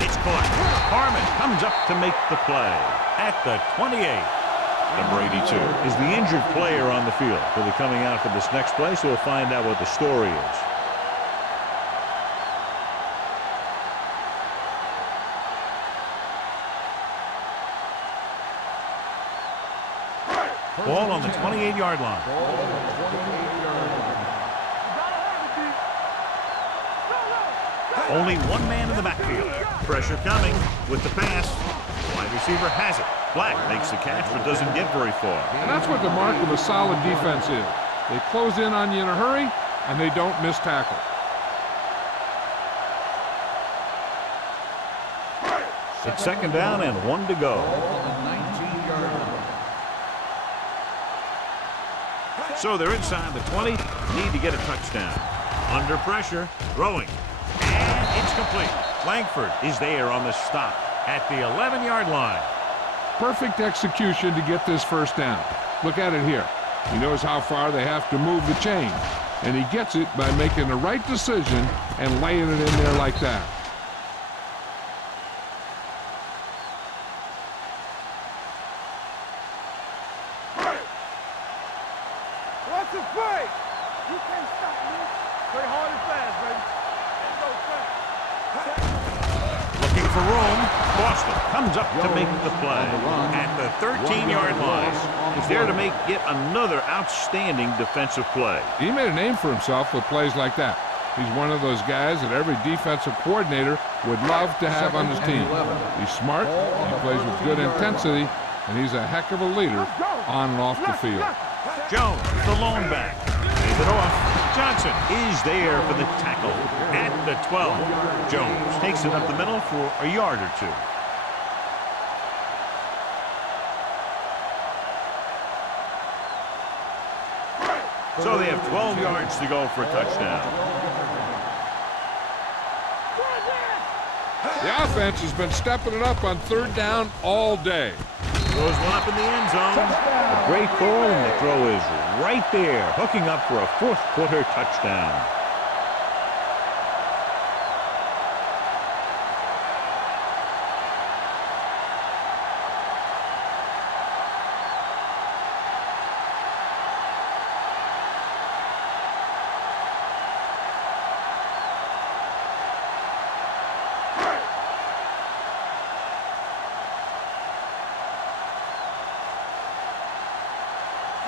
It's caught. Harmon comes up to make the play at the 28. Number 82 is the injured player on the field. He'll be coming out for this next play, so we'll find out what the story is. Ball on the 28-yard line. Ball on the 28-yard line. Only one man in the backfield. Pressure coming with the pass. Wide receiver has it. Black makes the catch but doesn't get very far. And that's what the mark of a solid defense is. They close in on you in a hurry, and they don't miss tackle. It's second down and 1 to go. Ball on the 19-yard line. So they're inside the 20. Need to get a touchdown. Under pressure. Throwing. And it's complete. Langford is there on the stop at the 11-yard line. Perfect execution to get this first down. Look at it here. He knows how far they have to move the chain, and he gets it by making the right decision and laying it in there like that. What's the play? You can't stop me. Play hard and fast, baby. Ain't no time. Looking for room. Boston comes up to make the play at the 13-yard line. He's there to make yet another outstanding defensive play. He made a name for himself with plays like that. He's one of those guys that every defensive coordinator would love to have on his team. He's smart, he plays with good intensity, and he's a heck of a leader on and off the field. Jones, the lone back. Hands it off. Johnson is there for the tackle at the 12. Jones takes it up the middle for a yard or two. So they have 12 yards to go for a touchdown. The offense has been stepping it up on third down all day. Throws one up in the end zone. A great call, and the throw is right there, hooking up for a fourth-quarter touchdown.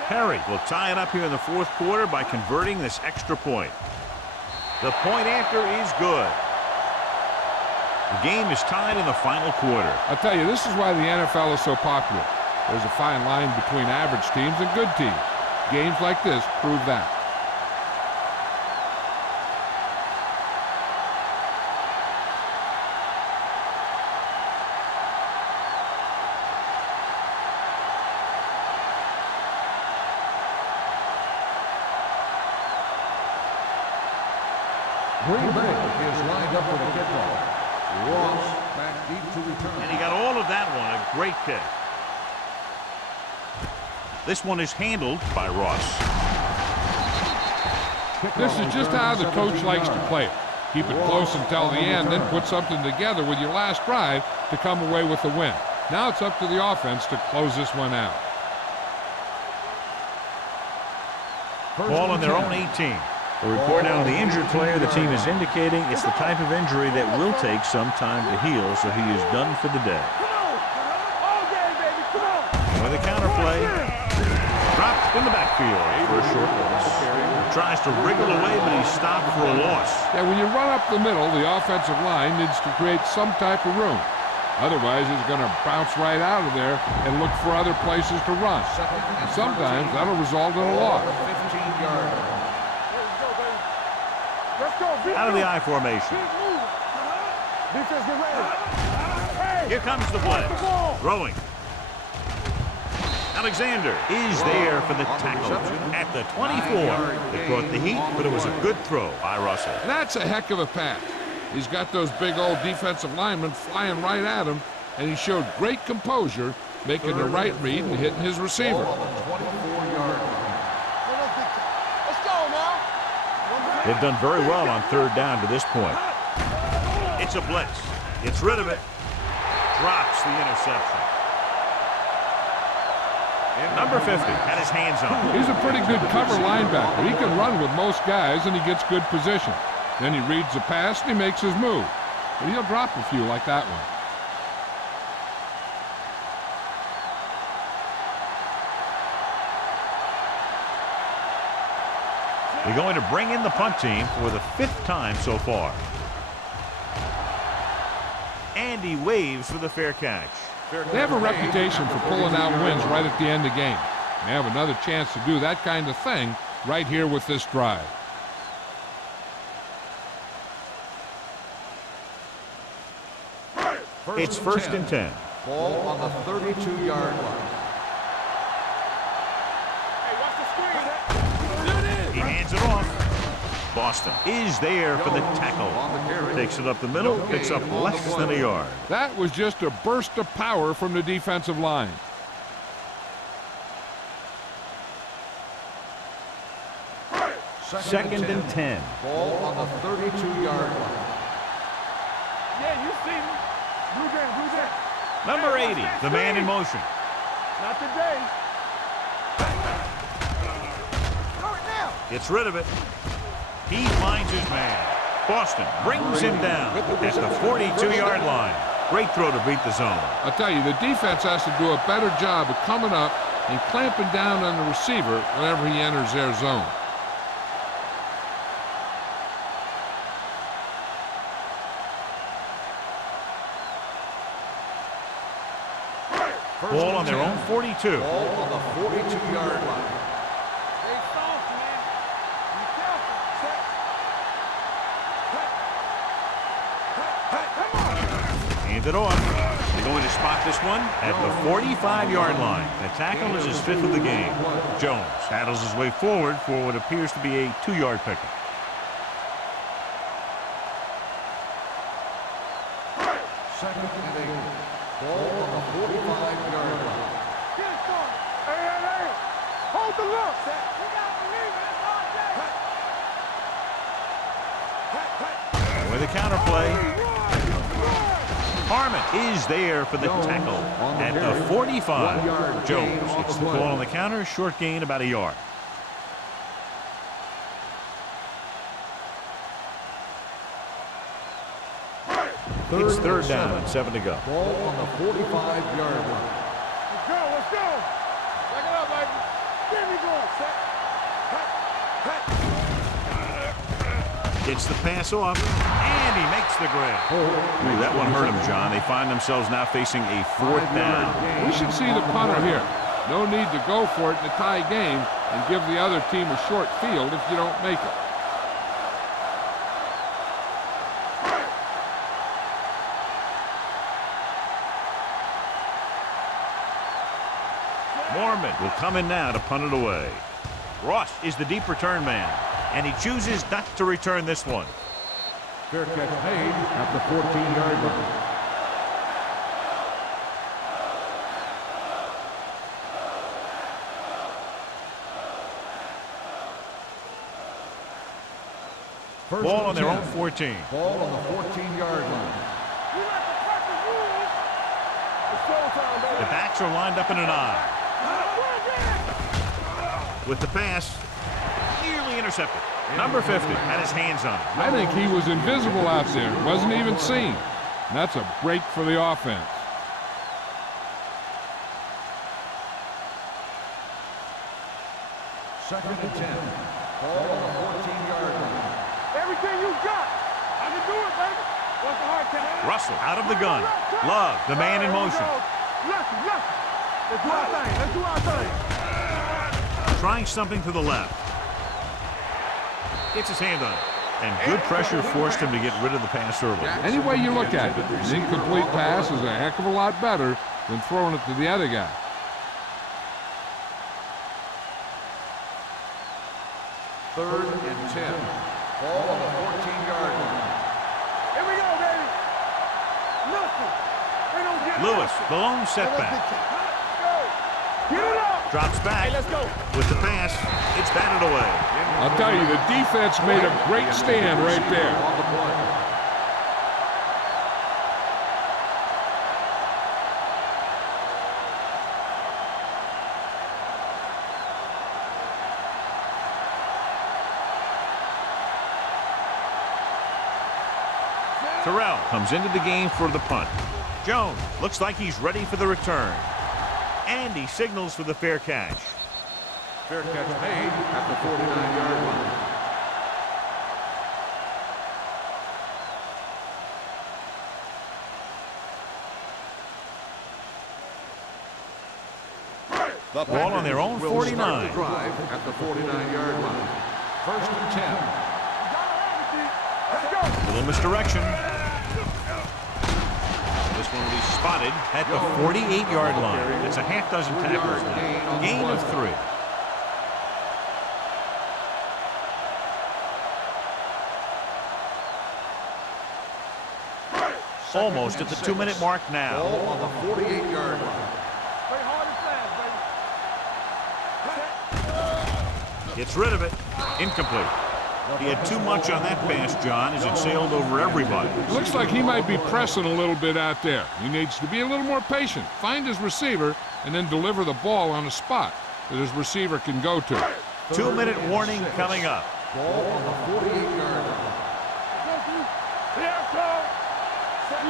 Perry will tie it up here in the fourth quarter by converting this extra point. The point after is good. The game is tied in the final quarter. I'll tell you, this is why the NFL is so popular. There's a fine line between average teams and good teams. Games like this prove that. Green Bay is lined up with a kickoff. Ross back deep to return. And he got all of that one. A great kick. This one is handled by Ross. This is just how the coach likes to play it. Keep it close until the end, then put something together with your last drive to come away with the win. Now it's up to the offense to close this one out. Ball on their own 18. A report out on the injured player. The team is indicating it's the type of injury that will take some time to heal, so he is done for the day. Come on. All day, baby. Come on. With a counter play, dropped in the backfield for a short loss. Tries to wriggle away, but he's stopped for a loss. Yeah, when you run up the middle, the offensive line needs to create some type of room. Otherwise, he's going to bounce right out of there and look for other places to run. And sometimes that'll result in a loss. 15-yard line. Let's go. Out of the I formation. Defense, get ready. Here comes the blitz. Throwing. Alexander is there for the tackle at the 24. They brought the heat, but it was a good throw by Russell. That's a heck of a pass. He's got those big old defensive linemen flying right at him, and he showed great composure, making the right read and hitting his receiver. Ball on the 24-yard line. Let's go now. They've done very well on third down to this point. It's a blitz. Gets rid of it. Drops the interception. Number 50 had his hands on it. He's a pretty good cover linebacker. He can run with most guys, and he gets good position. Then he reads the pass, and he makes his move. But he'll drop a few like that one. They're going to bring in the punt team for the 5th time so far. And he waves for the fair catch. They have a reputation for pulling out wins right at the end of games. They have another chance to do that kind of thing right here with this drive. It's first and 10. Ball on the 32-yard line. He hands it off. Boston is there for the tackle. Takes it up the middle, picks up less than a yard. That was just a burst of power from the defensive line. Second and 10. Ball on the 32-yard line. Yeah, you see me. Blue Jam. Number 80, the man in motion. Not today. Throw it now. Gets rid of it. He finds his man. Boston brings him down at the 42-yard line. Great throw to beat the zone. I'll tell you, the defense has to do a better job of coming up and clamping down on the receiver whenever he enters their zone. Ball on their own 42. Ball on the 42-yard line. Stay soft, man. Be careful. Come on. Hand it off. They're going to spot this one at the 45-yard line. The tackle is his 5th of the game. Jones paddles his way forward for what appears to be a 2-yard pickup. Second and 8. Ball on the 45-yard line. Get it started. Hey. Hold the look. We got to believe it. It's all day. With a counterplay. Harmon is there for the tackle at the 45. Jones hits the ball on the counter. Short gain, about a yard. It's third down and 7 to go. Ball on the 45-yard line. Let's go. Back it up, baby. There we go. Gets the pass off, and he makes the grab. Ooh, that one hurt him, John. They find themselves now facing a 4th down. We should see the punter here. No need to go for it in a tie game and give the other team a short field if you don't make it. Mormon will come in now to punt it away. Ross is the deep return man, and he chooses not to return this one. Fair catch made at the 14-yard line. Ball on their own 14. Ball on the 14-yard line. You like the perfect rules. It's showtime, baby. The backs are lined up in an eye. With the pass, nearly intercepted. Number 50 had his hands on it. I think he was invisible out there. Wasn't even seen. And that's a break for the offense. Second and 10. Ball on the 14-yard line. Everything you got. I can do it, baby. What's the hard count? Russell out of the gun. Love, the man in motion. Listen. Let's do our thing. Trying something to the left. Gets his hand on it. And good pressure forced him to get rid of the pass early. Any way you look at it, an incomplete pass is a heck of a lot better than throwing it to the other guy. Third and 10. Ball on the 14-yard line. Here we go, baby. Nothing. They don't get Lewis, the lone setback. Get it up. Drops back. Hey, let's go. With the pass, it's batted away. I'll tell you, the defense made a great stand right there. On the play. Terrell comes into the game for the punt. Jones looks like he's ready for the return. And he signals for the fair catch. Fair catch made at the 49-yard line. The ball on their own Will 49. start the drive at the 49-yard line. First and 10. Let's go. Little misdirection. This one will be spotted at the 48-yard line. That's a half dozen tackles now. Gain of 3. Almost at the 2-minute mark now. Ball on the 48-yard line. Play hard and fast, baby. Gets rid of it. Incomplete. He had too much on that pass, John, as it sailed over everybody. Looks like he might be pressing a little bit out there. He needs to be a little more patient, find his receiver, and then deliver the ball on a spot that his receiver can go to. 2-minute warning coming up. Ball on the 48-yard line.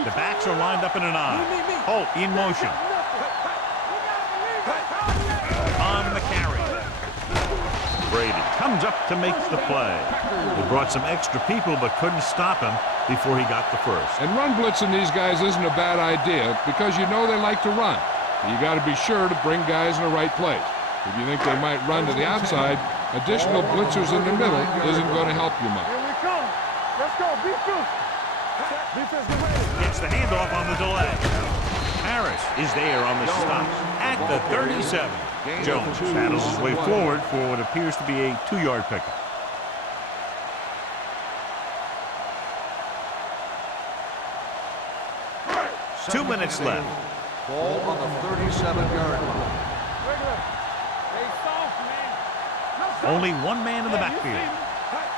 The backs are lined up in an I. Holt in motion. On the carry. Brady comes up to make the play. He brought some extra people but couldn't stop him before he got the first. And run blitzing these guys isn't a bad idea because you know they like to run. You got to be sure to bring guys in the right place. If you think they might run to the outside, additional blitzers in the middle isn't going to help you much. Here we come. Let's go. Defense. Defense, get ready. Gets the handoff on the delay. Harris is there on the stop at the 37. Jones paddles his way forward for what appears to be a 2-yard pickup. Two minutes left. Ball on the 37-yard line. Regular. Stay soft, man. Let's go. Only one man in the Yeah, you backfield. see me?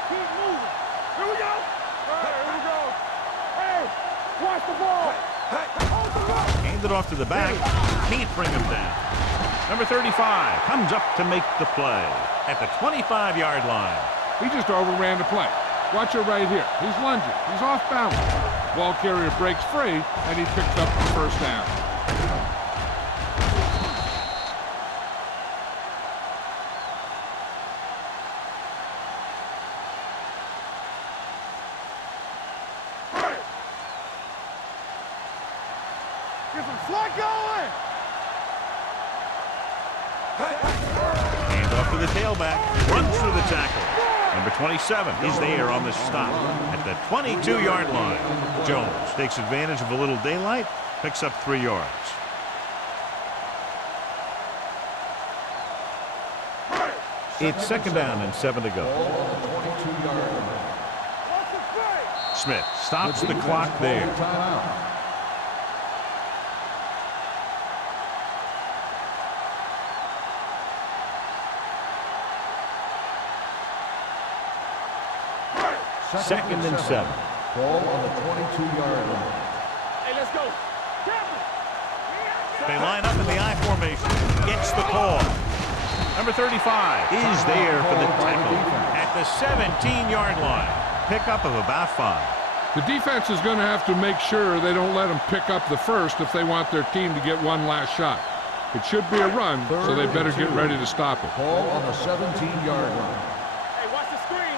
Keep moving. Here we go. All right, here we go. Hey, watch the ball. Hold the ball. Hand it off to the back. Can't bring him down. Number 35 comes up to make the play at the 25-yard line. He just overran the play. Watch it right here. He's lunging. He's off balance. Ball carrier breaks free, and he picks up the first down. Get some slug going. Hand off to the tailback. Runs through the tackle. Number 27 is there on the stop at the 22-yard line. Jones takes advantage of a little daylight, picks up 3 yards. It's 2nd down and 7 to go. Smith stops the clock there. Timeout. Second and 7. Ball on the 22-yard line. Hey, let's go. They line up in the I formation. Gets the call. Number 35 is there for the tackle at the 17-yard line. Pickup of about 5. The defense is going to have to make sure they don't let them pick up the first if they want their team to get one last shot. It should be a run, so they better get ready to stop it. Ball on the 17-yard line. Hey, watch the screen.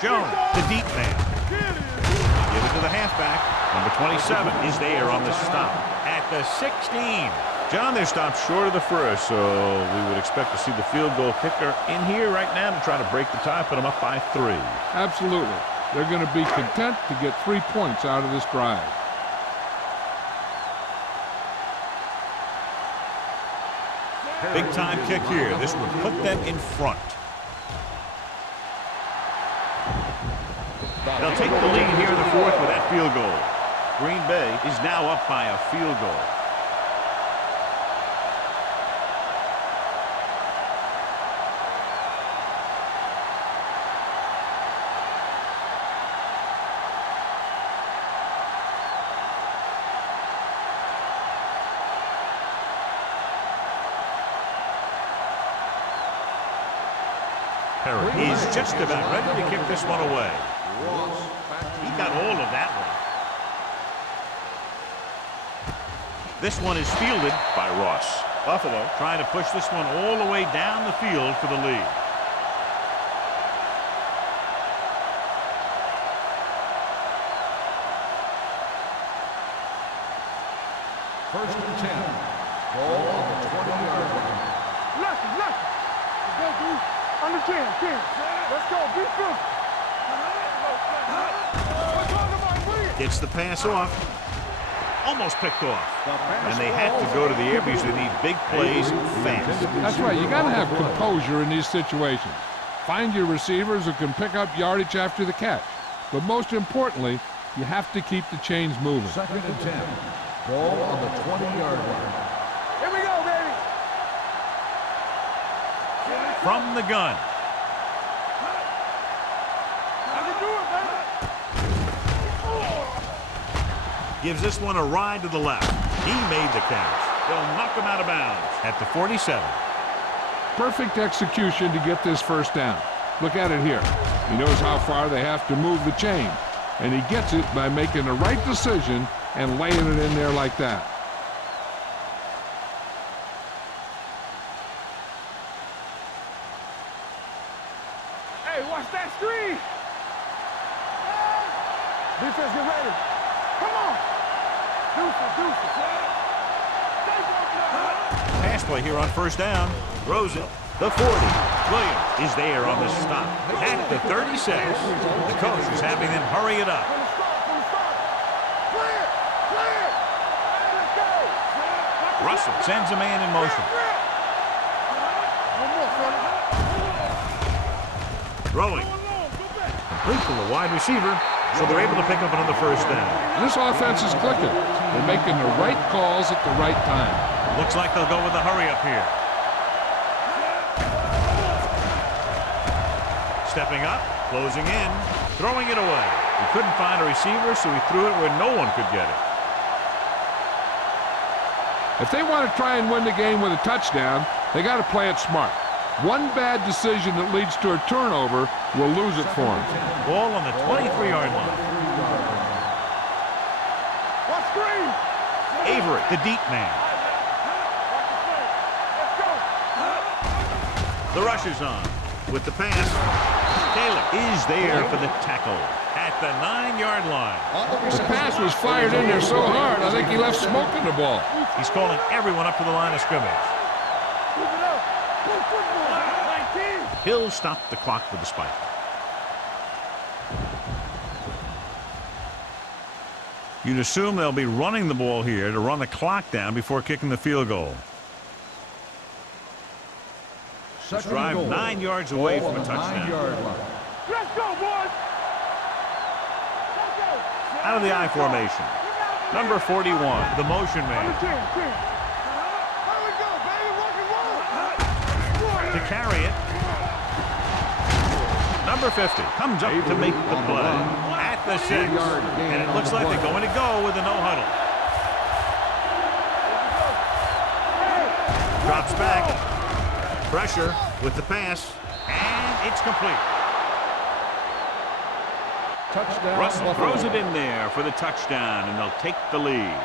Jones, the deep man. Give it to the halfback. Number 27 is there on the stop at the 16. John, they're stopped short of the first, so we would expect to see the field goal kicker in here right now to try to break the tie, put them up by 3. Absolutely. They're going to be content to get 3 points out of this drive. Big time kick here. This would put them in front. They'll take the lead here in the 4th with that field goal. Green Bay is now up by a field goal. He's just about ready to kick this one away. He got all of that one. This one is fielded by Ross. Buffalo trying to push this one all the way down the field for the lead. First and 10. Ball on the 20-yard line. Let's go, dude. On the 10. Let's go. Defense. Gets the pass off. Almost picked off. And they have to go to the air because they need big plays fast. That's right. You got to have composure in these situations. Find your receivers who can pick up yardage after the catch. But most importantly, you have to keep the chains moving. 2nd and 10. Ball on the 20-yard line. Here we go, baby. From the gun. I can do it, baby. Gives this one a ride to the left. He made the catch. They'll knock him out of bounds at the 47. Perfect execution to get this first down. Look at it here. He knows how far they have to move the chain. And he gets it by making the right decision and laying it in there like that. Hey, watch that screen. Defense, get ready. Come on. Deuces. Pass play here on first down. Throws it. The 40. Williams is there on the stop at the 36. The coach is having them hurry it up. From the start. Clear. Let's go. Russell sends a man in motion. One more, fella. Throwing. Complete to the wide receiver, so they're able to pick up another first down. This offense is clicking. They're making the right calls at the right time. Looks like they'll go with the hurry up here. Stepping up, closing in, throwing it away. He couldn't find a receiver, so he threw it where no one could get it. If they want to try and win the game with a touchdown, they got to play it smart. One bad decision that leads to a turnover will lose it for them. Ball on the 23-yard line. What screen? Avery, the deep man. Let's go. The rush is on. With the pass, Taylor is there for the tackle at the 9-yard line. The pass was fired in there so hard, I think he left smoke in the ball. He's calling everyone up to the line of scrimmage. Move it up. Good football. 19. He'll stop the clock with the spike. You'd assume they'll be running the ball here to run the clock down before kicking the field goal. This drive 9 yards away from a touchdown. 9-yard line. Let's go, boys. Out of the I formation. Number 41, the motion man. Here we go, baby. Rock and roll. To carry it. Number 50 comes up to make the play at the 6. And it looks like they're going to go with a no huddle. Drops back. Pressure with the pass. And it's complete. Touchdown. Russell Buffalo. throws it in there for the touchdown, and they'll take the lead.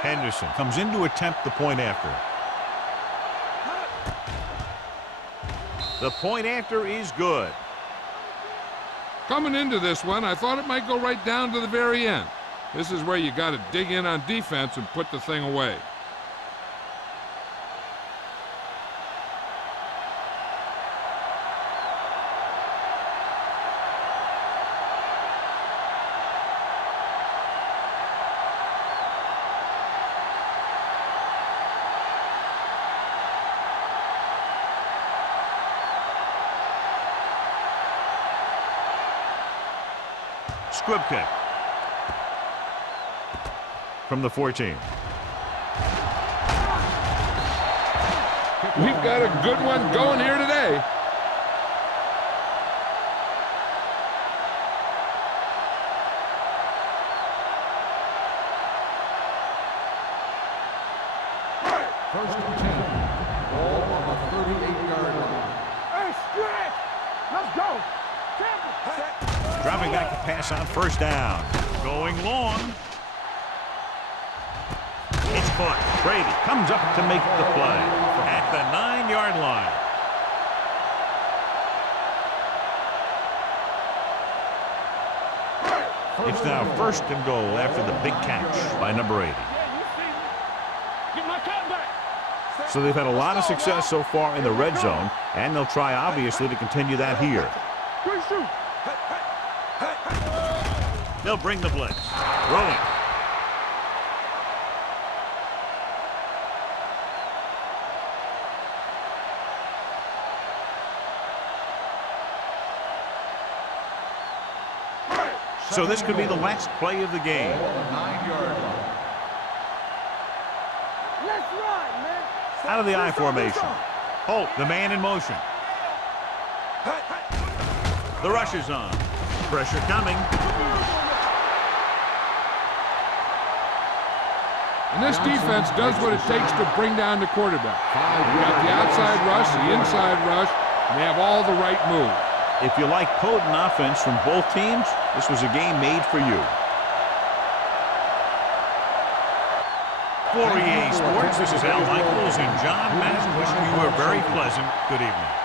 Henderson comes in to attempt the point after. The point after is good. Coming into this one, I thought it might go right down to the very end. This is where you got to dig in on defense and put the thing away. Squib kick from the 14. We've got a good one going here today. First and 10. Ball on the 38-yard line. Hey, stretch. Let's go. Dropping back to pass on first down. Going long. It's caught. Brady comes up to make the play at the 9-yard line. It's now 1st and goal after the big catch by number 80. Get my cat back. So they've had a lot of success so far in the red zone, and they'll try, obviously, to continue that here. Good shoot. They'll bring the blitz. Rolling. So this could be the last play of the game. 9-yard line. Let's run, man. Out of the I formation. Holt, the man in motion. The rush is on. Pressure coming. And this defense does what it takes to bring down the quarterback. You got the outside rush, the inside rush, and they have all the right moves. If you like potent offense from both teams, this was a game made for you. For EA Sports, this is Al Michaels and John Madden wishing you a very pleasant good evening.